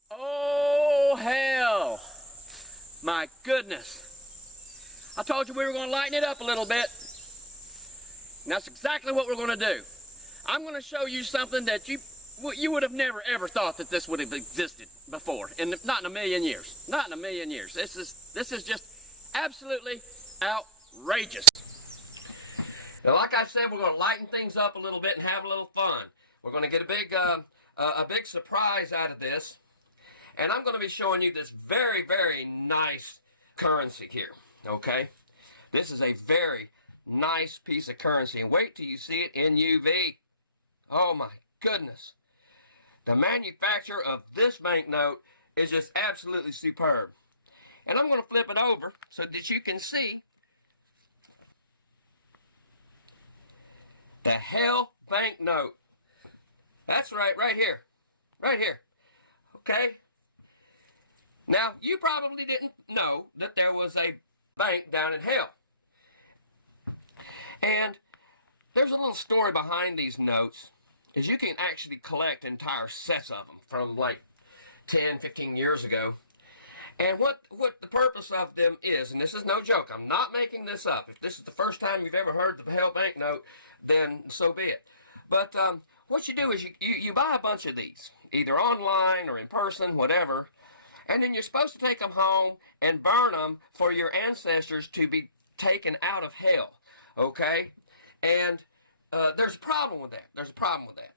Oh, hell. My goodness. I told you we were going to lighten it up a little bit. And that's exactly what we're going to do. I'm going to show you something that you would have never ever thought that this would have existed before. Not in a million years. Not in a million years. This is just absolutely outrageous. Now, like I said, we're going to lighten things up a little bit and have a little fun. We're going to get a big surprise out of this. And I'm going to be showing you this very, very nice currency here, okay? This is a very nice piece of currency. And wait till you see it in UV. Oh, my goodness. The manufacture of this banknote is just absolutely superb. And I'm going to flip it over so that you can see the Hell banknote. That's right, right here. Right here. Okay? Now, you probably didn't know that there was a bank down in hell. And there's a little story behind these notes, is you can actually collect entire sets of them from like 10, 15 years ago. And what the purpose of them is, and this is no joke, I'm not making this up. If this is the first time you've ever heard the hell banknote, then so be it. But what you do is you buy a bunch of these, either online or in person, whatever, and then you're supposed to take them home and burn them for your ancestors to be taken out of hell, okay? And there's a problem with that. There's a problem with that.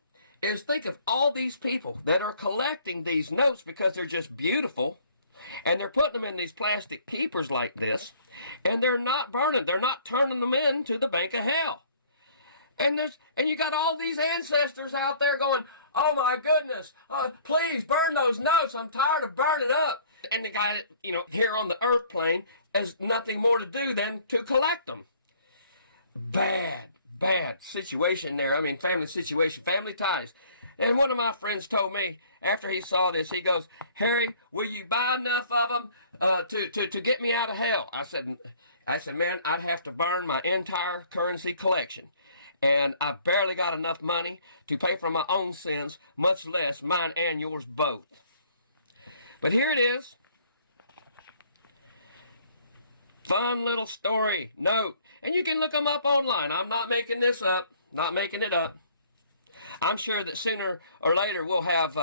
Is think of all these people that are collecting these notes because they're just beautiful, and they're putting them in these plastic keepers like this, and they're not burning. They're not turning them into the bank of hell. And you got all these ancestors out there going, oh my goodness, please burn those notes. I'm tired of burning up. And the guy, here on the earth plane has nothing more to do than to collect them. Bad situation there. I mean, family situation, family ties. And one of my friends told me after he saw this, he goes, Harry, will you buy enough of them to get me out of hell? I said, man, I'd have to burn my entire currency collection. And I barely got enough money to pay for my own sins, much less mine and yours both. But here it is. Fun little story, note. And you can look them up online. I'm not making this up, not making it up. I'm sure that sooner or later we'll have,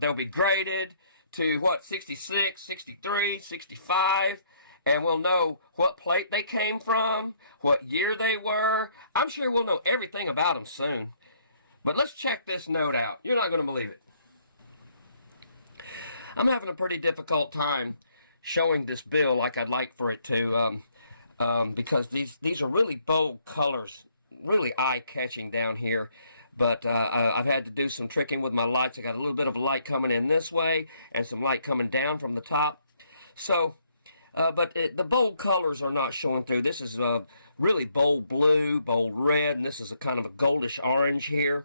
they'll be graded to, 66, 63, 65. And we'll know what plate they came from, what year they were. I'm sure we'll know everything about them soon. But let's check this note out. You're not going to believe it. I'm having a pretty difficult time showing this bill like I'd like for it to, because these are really bold colors, really eye-catching down here. But I've had to do some tricking with my lights. I got a little bit of light coming in this way and some light coming down from the top. So... but the bold colors are not showing through. This is really bold blue, bold red, and this is a kind of a goldish orange here.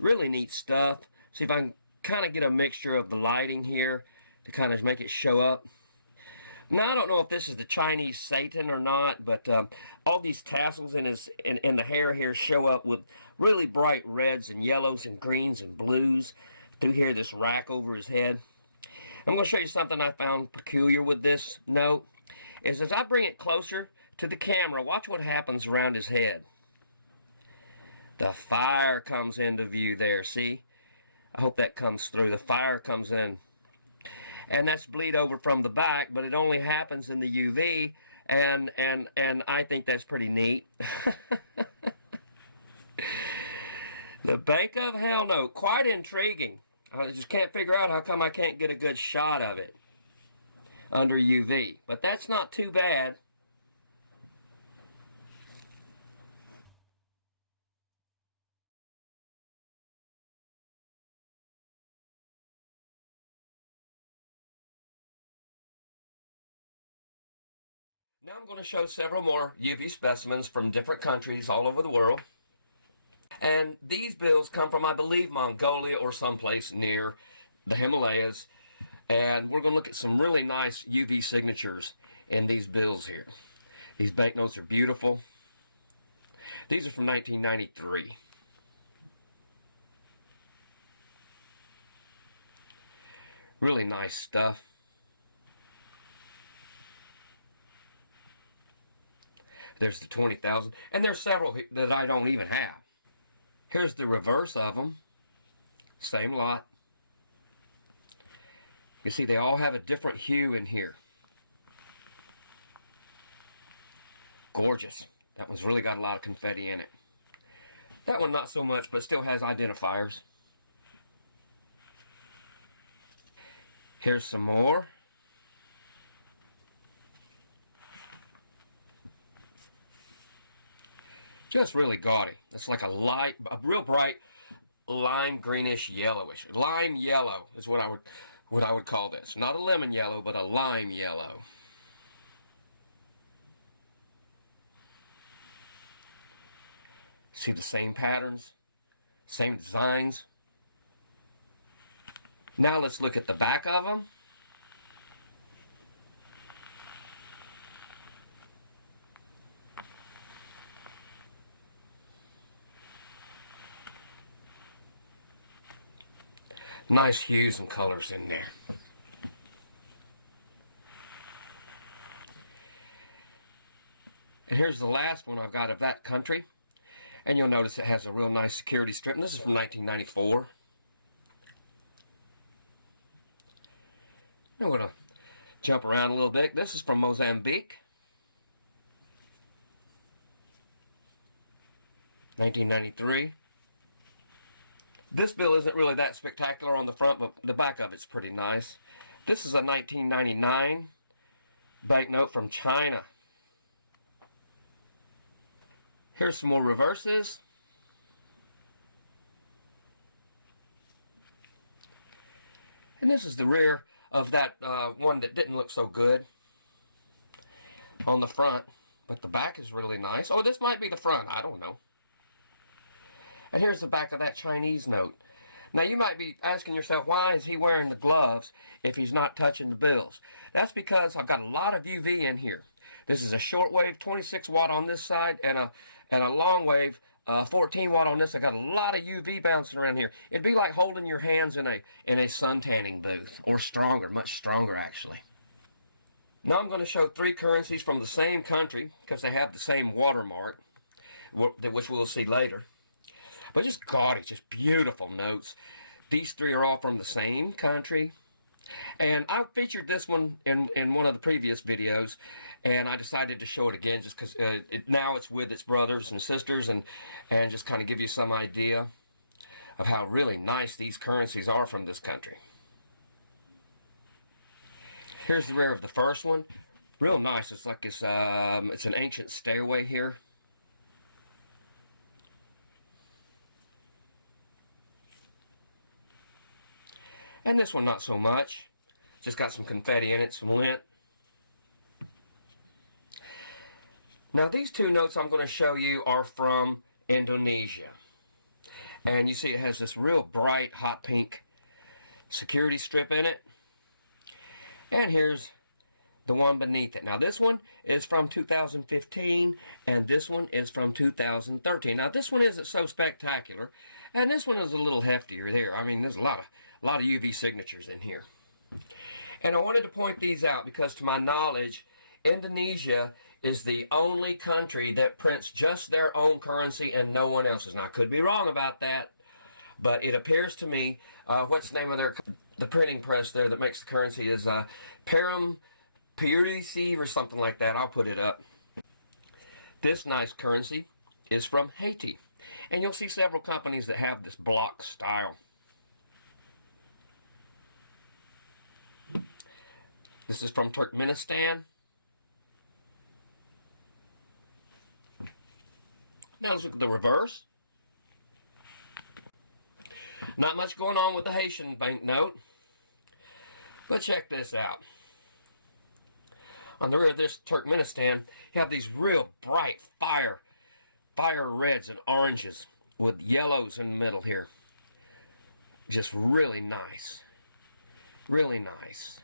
Really neat stuff. See if I can kind of get a mixture of the lighting here to kind of make it show up. Now, I don't know if this is the Chinese Satan or not, but all these tassels in the hair here show up with really bright reds and yellows and greens and blues through here, this rack over his head. I'm going to show you something I found peculiar with this note. Is as I bring it closer to the camera, watch what happens around his head. The fire comes into view there, see? I hope that comes through. The fire comes in. And that's bleed over from the back, but it only happens in the UV, and I think that's pretty neat. The Bank of Hell note, quite intriguing. I just can't figure out how come I can't get a good shot of it under UV. But that's not too bad. Now I'm going to show several more UV specimens from different countries all over the world. And these bills come from, I believe, Mongolia or someplace near the Himalayas. And we're going to look at some really nice UV signatures in these bills here. These banknotes are beautiful. These are from 1993. Really nice stuff. There's the 20,000. And there's several that I don't even have. Here's the reverse of them. Same lot. You see, they all have a different hue in here. Gorgeous. That one's really got a lot of confetti in it. That one not so much, but still has identifiers. Here's some more. Just really gaudy. It's like a real bright lime greenish yellowish. Lime yellow is what I would call this. Not a lemon yellow, but a lime yellow. See the same patterns, same designs. Now let's look at the back of them. Nice hues and colors in there. And here's the last one I've got of that country. And you'll notice it has a real nice security strip. And this is from 1994. I'm going to jump around a little bit. This is from Mozambique. 1993. This bill isn't really that spectacular on the front, but the back of it's pretty nice. This is a 1999 banknote from China. Here's some more reverses. And this is the rear of that one that didn't look so good on the front, but the back is really nice. Oh, this might be the front, I don't know. And here's the back of that Chinese note. Now you might be asking yourself, why is he wearing the gloves if he's not touching the bills? That's because I've got a lot of UV in here. This is a shortwave 26 watt on this side and a long wave 14 watt on this. I got a lot of UV bouncing around here. It'd be like holding your hands in a sun tanning booth, or stronger, much stronger actually. Now I'm going to show three currencies from the same country because they have the same watermark, which we'll see later. But just gaudy, just beautiful notes. These three are all from the same country. And I featured this one in one of the previous videos, and I decided to show it again just because now it's with its brothers and sisters, and just kind of give you some idea of how really nice these currencies are from this country. Here's the rear of the first one. Real nice. It's like it's an ancient stairway here. And this one not so much. Just got some confetti in it, some lint. Now these two notes I'm going to show you are from Indonesia. And you see it has this real bright hot pink security strip in it. And here's the one beneath it. Now this one is from 2015 and this one is from 2013. Now this one isn't so spectacular, and this one is a little heftier there. I mean, there's a lot of UV signatures in here. And I wanted to point these out because, to my knowledge, Indonesia is the only country that prints just their own currency and no one else's. Now I could be wrong about that, but it appears to me, what's the name of the printing press there that makes the currency is Param Purisi or something like that. I'll put it up. This nice currency is from Haiti. And you'll see several companies that have this block style. This is from Turkmenistan. Now let's look at the reverse. Not much going on with the Haitian banknote. But check this out. On the rear of this Turkmenistan, you have these real bright fire reds and oranges with yellows in the middle here. Just really nice. Really nice.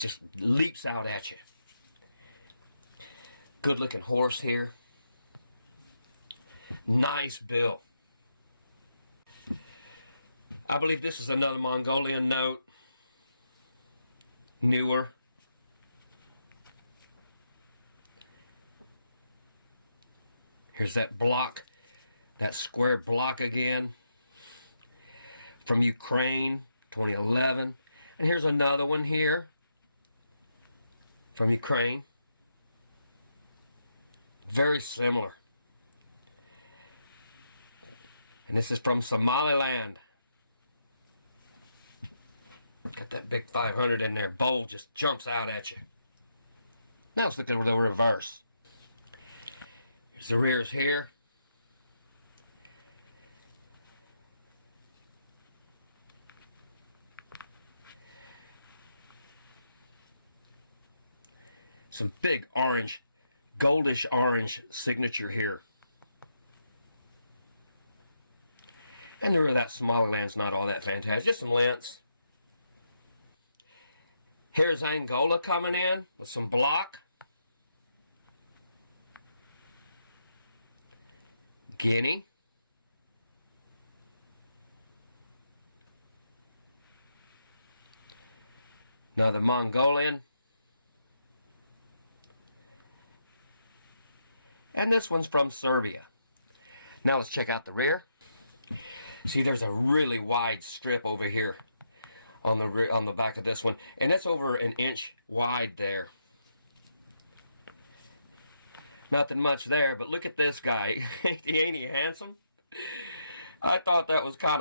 Just leaps out at you. Good looking horse here. Nice bill. I believe this is another Mongolian note. Newer. Here's that block, that square block again, from Ukraine, 2011. And here's another one here, from Ukraine. Very similar. And this is from Somaliland. Got that big 500 in there, bold, just jumps out at you. Now let's look at the reverse. Here's the rears here. Some big orange, goldish orange signature here. And the rear of that Somaliland's not all that fantastic, just some lints. Here's Angola coming in with some block. Guinea. Another Mongolian. And this one's from Serbia. Now let's check out the rear. See, there's a really wide strip over here on the back of this one, and that's over an inch wide there. Nothing much there, but look at this guy. Ain't he handsome? I thought that was kind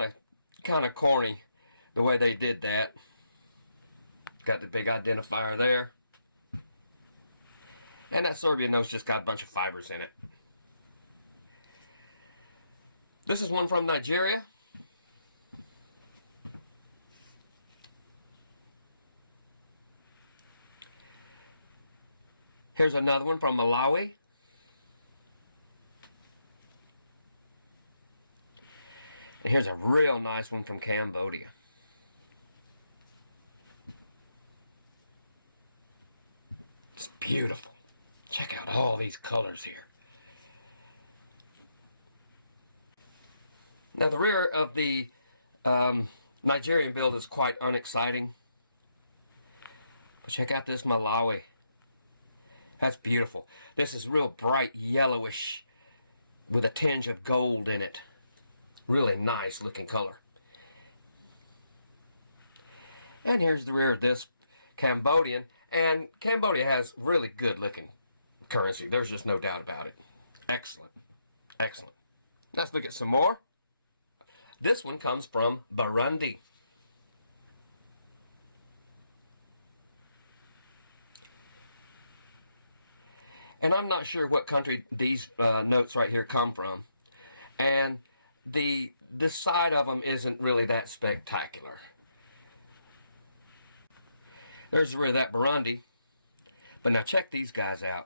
of corny, the way they did that. Got the big identifier there. And that Serbian note's just got a bunch of fibers in it. This is one from Nigeria. Here's another one from Malawi. And here's a real nice one from Cambodia. It's beautiful. Check out all these colors here. Now the rear of the Nigerian build is quite unexciting. But check out this Malawi. That's beautiful. This is real bright yellowish with a tinge of gold in it. Really nice looking color. And here's the rear of this Cambodian. And Cambodia has really good looking currency. There's just no doubt about it. Excellent. Excellent. Let's look at some more. This one comes from Burundi. And I'm not sure what country these notes right here come from. And this side of them isn't really that spectacular. There's the rear of that Burundi. But now check these guys out.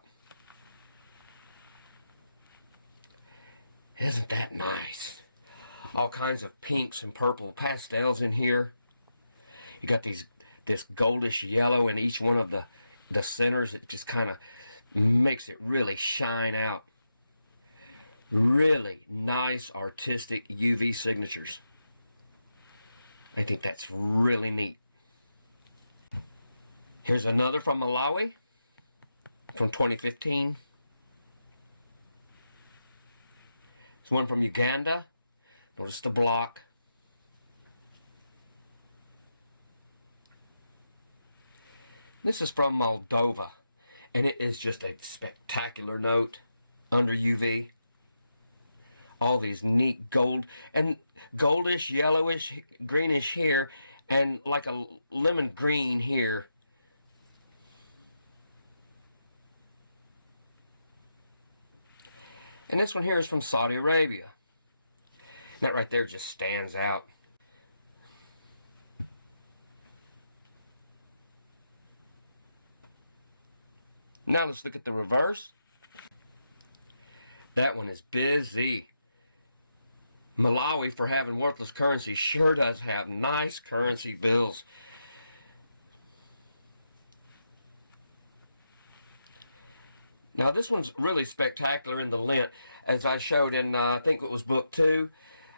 Isn't that nice? All kinds of pinks and purple pastels in here. You got this goldish yellow in each one of the centers. It just kind of makes it really shine out. Really nice artistic UV signatures. I think that's really neat. Here's another from Malawi from 2015. There's one from Uganda. Notice the block. This is from Moldova. And it is just a spectacular note under UV. All these neat gold and goldish, yellowish, greenish here, and like a lemon green here. And this one here is from Saudi Arabia. That right there just stands out. Now let's look at the reverse. That one is busy. Malawi, for having worthless currency, sure does have nice currency bills. Now this one's really spectacular in the lint, as I showed in, I think it was book 2,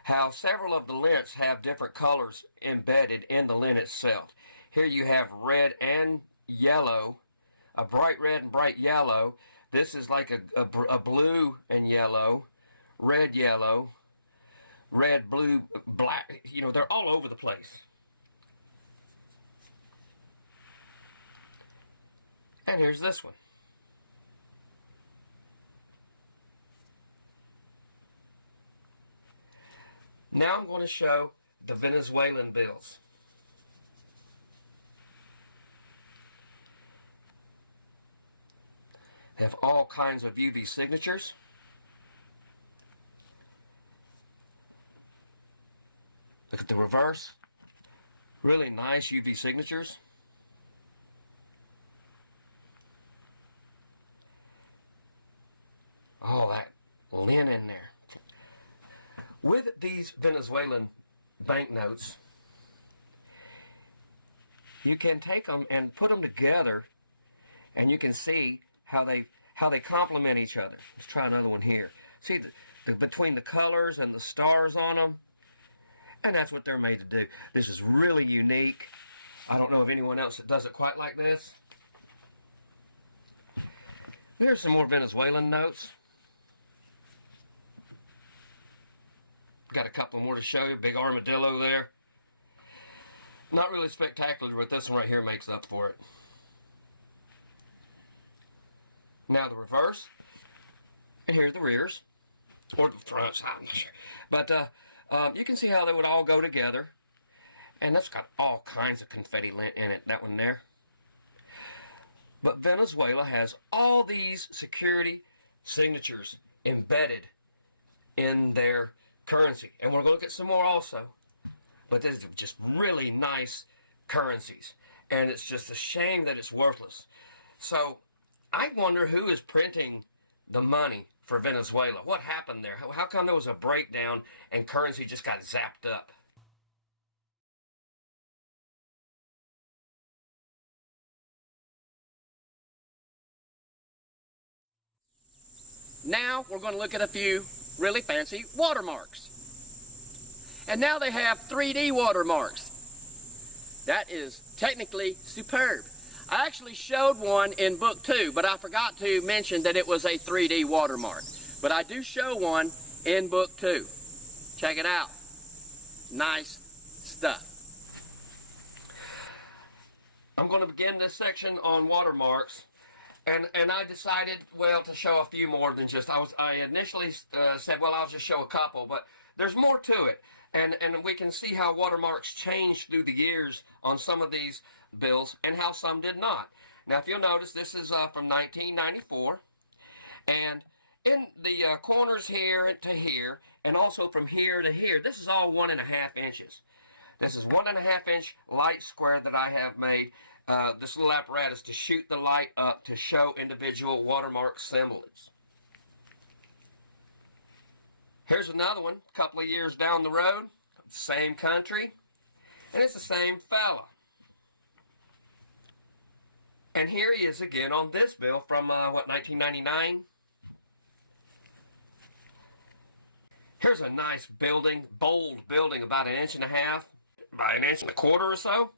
how several of the lints have different colors embedded in the lint itself. Here you have red and yellow, a bright red and bright yellow. This is like a blue and yellow, red, blue, black. You know, they're all over the place. And here's this one. Now I'm going to show the Venezuelan bills. They have all kinds of UV signatures. Look at the reverse. Really nice UV signatures. Oh, that lint in there. With these Venezuelan banknotes, you can take them and put them together, and you can see how they complement each other. Let's try another one here. See between the colors and the stars on them, and that's what they're made to do. This is really unique. I don't know of anyone else that does it quite like this. Here's some more Venezuelan notes. Got a couple more to show you. Big armadillo there. Not really spectacular, but this one right here makes up for it. Now the reverse. And here's the rears, or the fronts, I'm not sure. But you can see how they would all go together. And that's got all kinds of confetti lint in it, that one there. But Venezuela has all these security signatures embedded in their currency. And we're going to look at some more also. But these are just really nice currencies. And it's just a shame that it's worthless. So I wonder who is printing the money for Venezuela. What happened there? How come there was a breakdown and currency just got zapped up? Now we're going to look at a few really fancy watermarks. And now they have 3D watermarks. That is technically superb. I actually showed one in book 2, but I forgot to mention that it was a 3D watermark. But I do show one in book 2. Check it out. Nice stuff. I'm going to begin this section on watermarks. And I decided, well, to show a few more than just, I initially said, well, I'll just show a couple, but there's more to it. And we can see how watermarks changed through the years on some of these bills and how some did not. Now, if you'll notice, this is from 1994. And in the corners here to here, and also from here to here, this is all 1.5 inches. This is 1.5 inch light square that I have made. This little apparatus to shoot the light up to show individual watermark symbols. Here's another one, a couple of years down the road, same country, and it's the same fella. And here he is again on this bill from, 1999? Here's a nice building, bold building, about 1.5 inches, by 1.25 inches or so.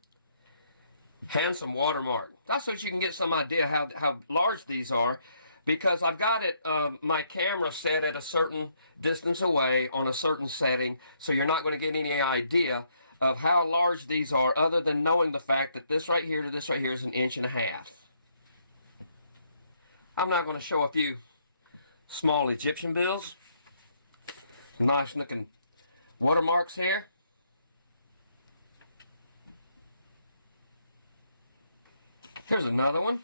Handsome watermark. That's so you can get some idea how large these are, because I've got it, my camera set at a certain distance away on a certain setting, so you're not going to get any idea of how large these are, other than knowing the fact that this right here to this right here is 1.5 inches. I'm now going to show a few small Egyptian bills. Nice looking watermarks here. Here's another one.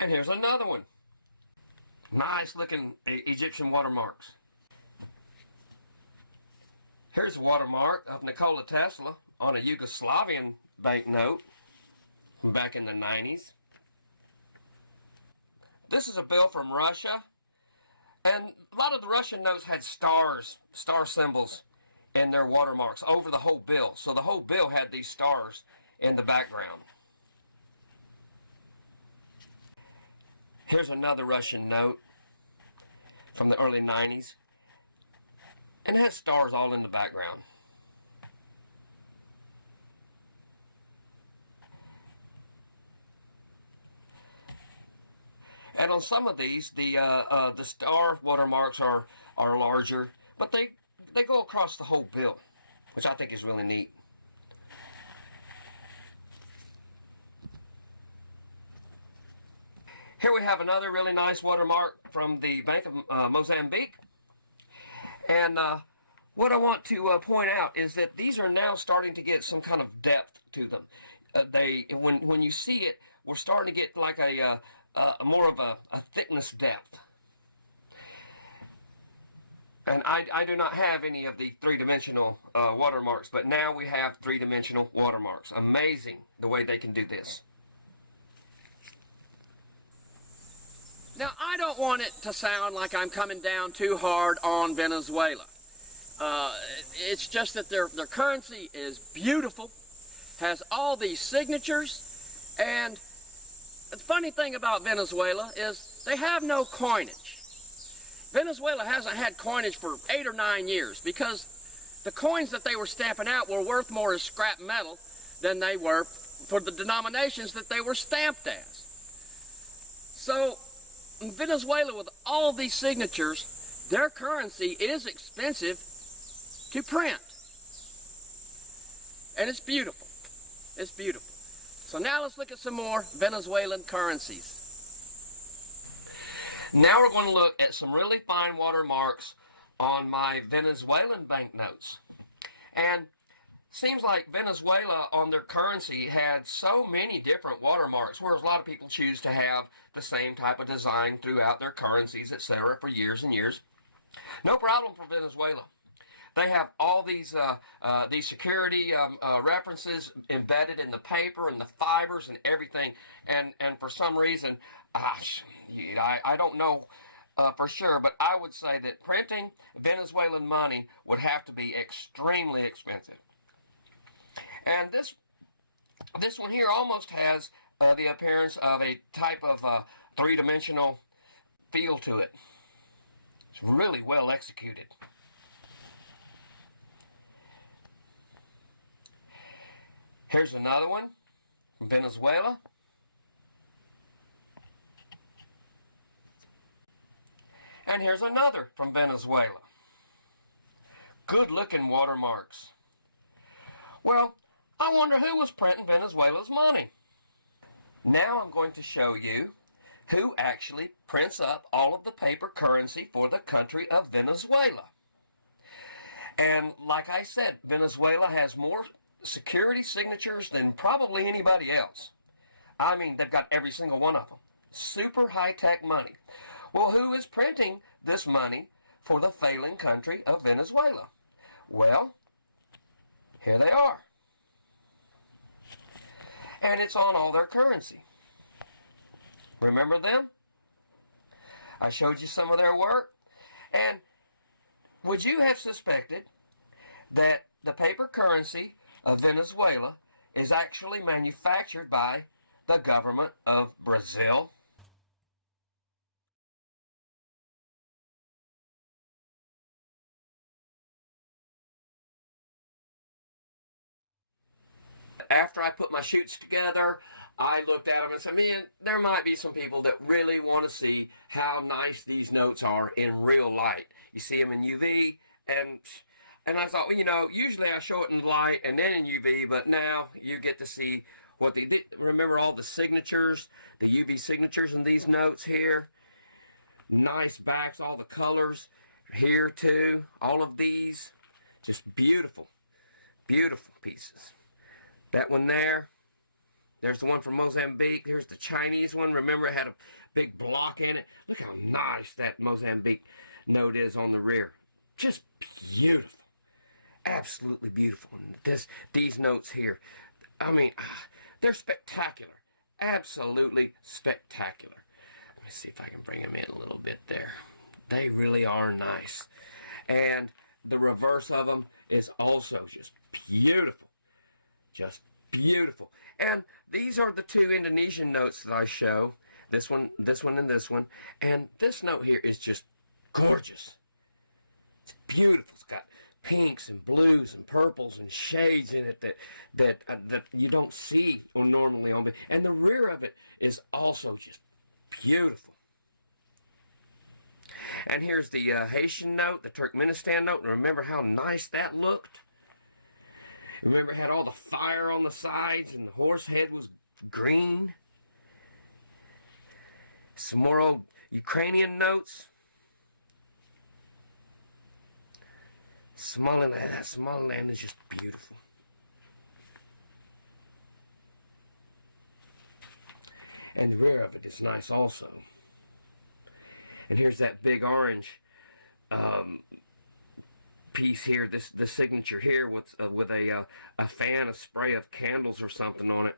And here's another one. Nice looking Egyptian watermarks. Here's a watermark of Nikola Tesla on a Yugoslavian banknote from back in the 90s. This is a bill from Russia. And a lot of the Russian notes had stars, star symbols in their watermarks over the whole bill. So the whole bill had these stars in the background. Here's another Russian note from the early 90s. And it has stars all in the background. And on some of these, the star watermarks are larger, but they go across the whole bill, which I think is really neat. Here we have another really nice watermark from the Bank of Mozambique. And what I want to point out is that these are now starting to get some kind of depth to them. When you see it, we're starting to get like a more of a thickness depth. And I do not have any of the three-dimensional watermarks, but now we have three-dimensional watermarks. Amazing the way they can do this. Now, I don't want it to sound like I'm coming down too hard on Venezuela. It's just that their currency is beautiful, has all these signatures, and the funny thing about Venezuela is they have no coinage. Venezuela hasn't had coinage for 8 or 9 years because the coins that they were stamping out were worth more as scrap metal than they were for the denominations that they were stamped as. So in Venezuela, with all these signatures, their currency is expensive to print. And it's beautiful. It's beautiful. So now let's look at some more Venezuelan currencies. Now we're going to look at some really fine watermarks on my Venezuelan banknotes. And seems like Venezuela on their currency had so many different watermarks, whereas a lot of people choose to have the same type of design throughout their currencies, etc., for years and years. No problem for Venezuela. They have all these security references embedded in the paper and the fibers and everything, and for some reason, I don't know for sure, but I would say that printing Venezuelan money would have to be extremely expensive. And this one here almost has the appearance of a type of three-dimensional feel to it. It's really well executed. Here's another one from Venezuela. And here's another from Venezuela. Good looking watermarks. Well, I wonder who was printing Venezuela's money. Now I'm going to show you who actually prints up all of the paper currency for the country of Venezuela. And like I said, Venezuela has more security signatures than probably anybody else. I mean, they've got every single one of them. Super high-tech money. Well, who is printing this money for the failing country of Venezuela? Well, here they are. And it's on all their currency. Remember them? I showed you some of their work. And would you have suspected that the paper currency of Venezuela is actually manufactured by the government of Brazil? After I put my shoots together, I looked at them and said, man, there might be some people that really want to see how nice these notes are in real light. You see them in UV, and I thought, well, you know, usually I show it in light and then in UV, but now you get to see what they did. Remember all the signatures, the UV signatures in these notes here. Nice backs, all the colors here too. All of these, just beautiful, beautiful pieces. That one there. There's the one from Mozambique. Here's the Chinese one. Remember, it had a big block in it. Look how nice that Mozambique note is on the rear. Just beautiful. Absolutely beautiful. These notes here, I mean, they're spectacular. Absolutely spectacular. Let me see if I can bring them in a little bit there. They really are nice. And the reverse of them is also just beautiful. Just beautiful. And these are the two Indonesian notes that I show. This one, and this one. And this note here is just gorgeous. It's beautiful. It's got pinks and blues and purples and shades in it that you don't see normally on. And the rear of it is also just beautiful. And here's the Haitian note, the Turkmenistan note. And remember how nice that looked? Remember, it had all the fire on the sides and the horse head was green. Some more old Ukrainian notes. Somaliland is just beautiful. And the rear of it is nice also. And here's that big orange piece here, the signature here with a fan, a spray of candles or something on it.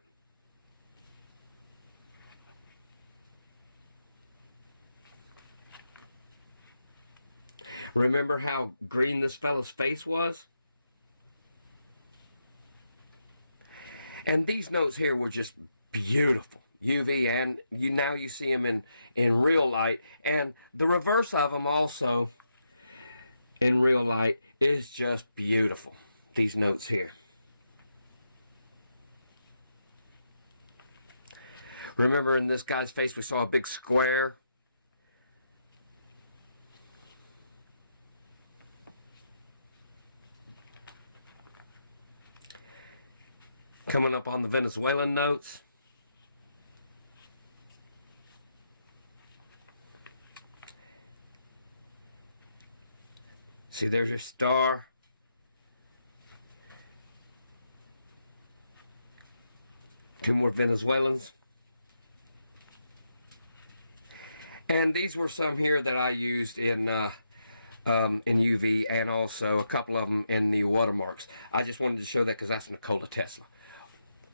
Remember how green this fellow's face was? And these notes here were just beautiful. UV, and now you see them in real light. And the reverse of them also in real light is just beautiful. These notes here. Remember in this guy's face we saw a big square? Coming up on the Venezuelan notes. See, there's your star. Two more Venezuelans. And these were some here that I used in UV, and also a couple of them in the Watermarks. I just wanted to show that because that's Nikola Tesla,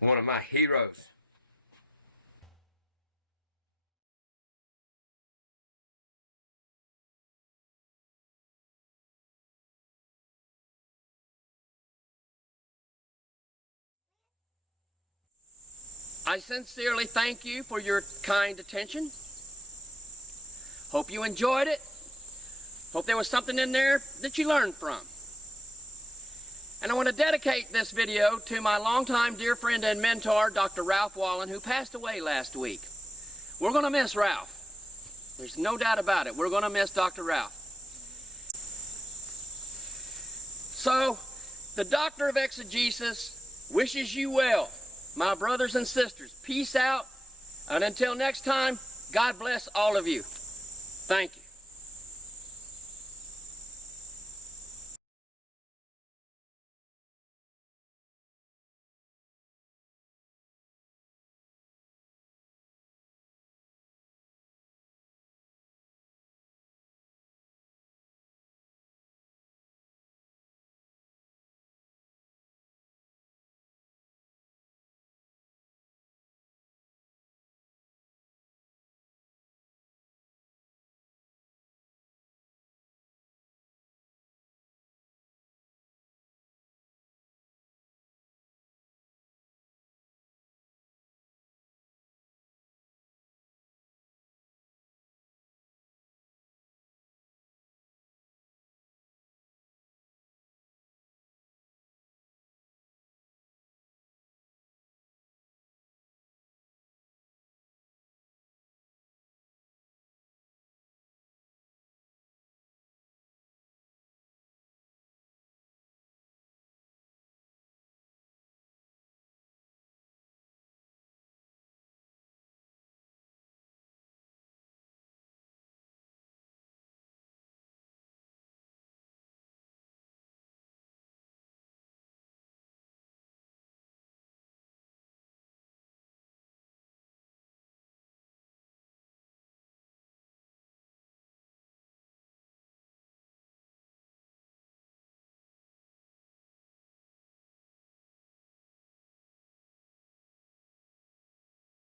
one of my heroes. I sincerely thank you for your kind attention. Hope you enjoyed it. Hope there was something in there that you learned from. And I want to dedicate this video to my longtime dear friend and mentor, Dr. Ralph Wallen, who passed away last week. We're going to miss Ralph. There's no doubt about it. We're going to miss Dr. Ralph. So, the Doctor of Exegesis wishes you well, my brothers and sisters. Peace out, and until next time, God bless all of you. Thank you.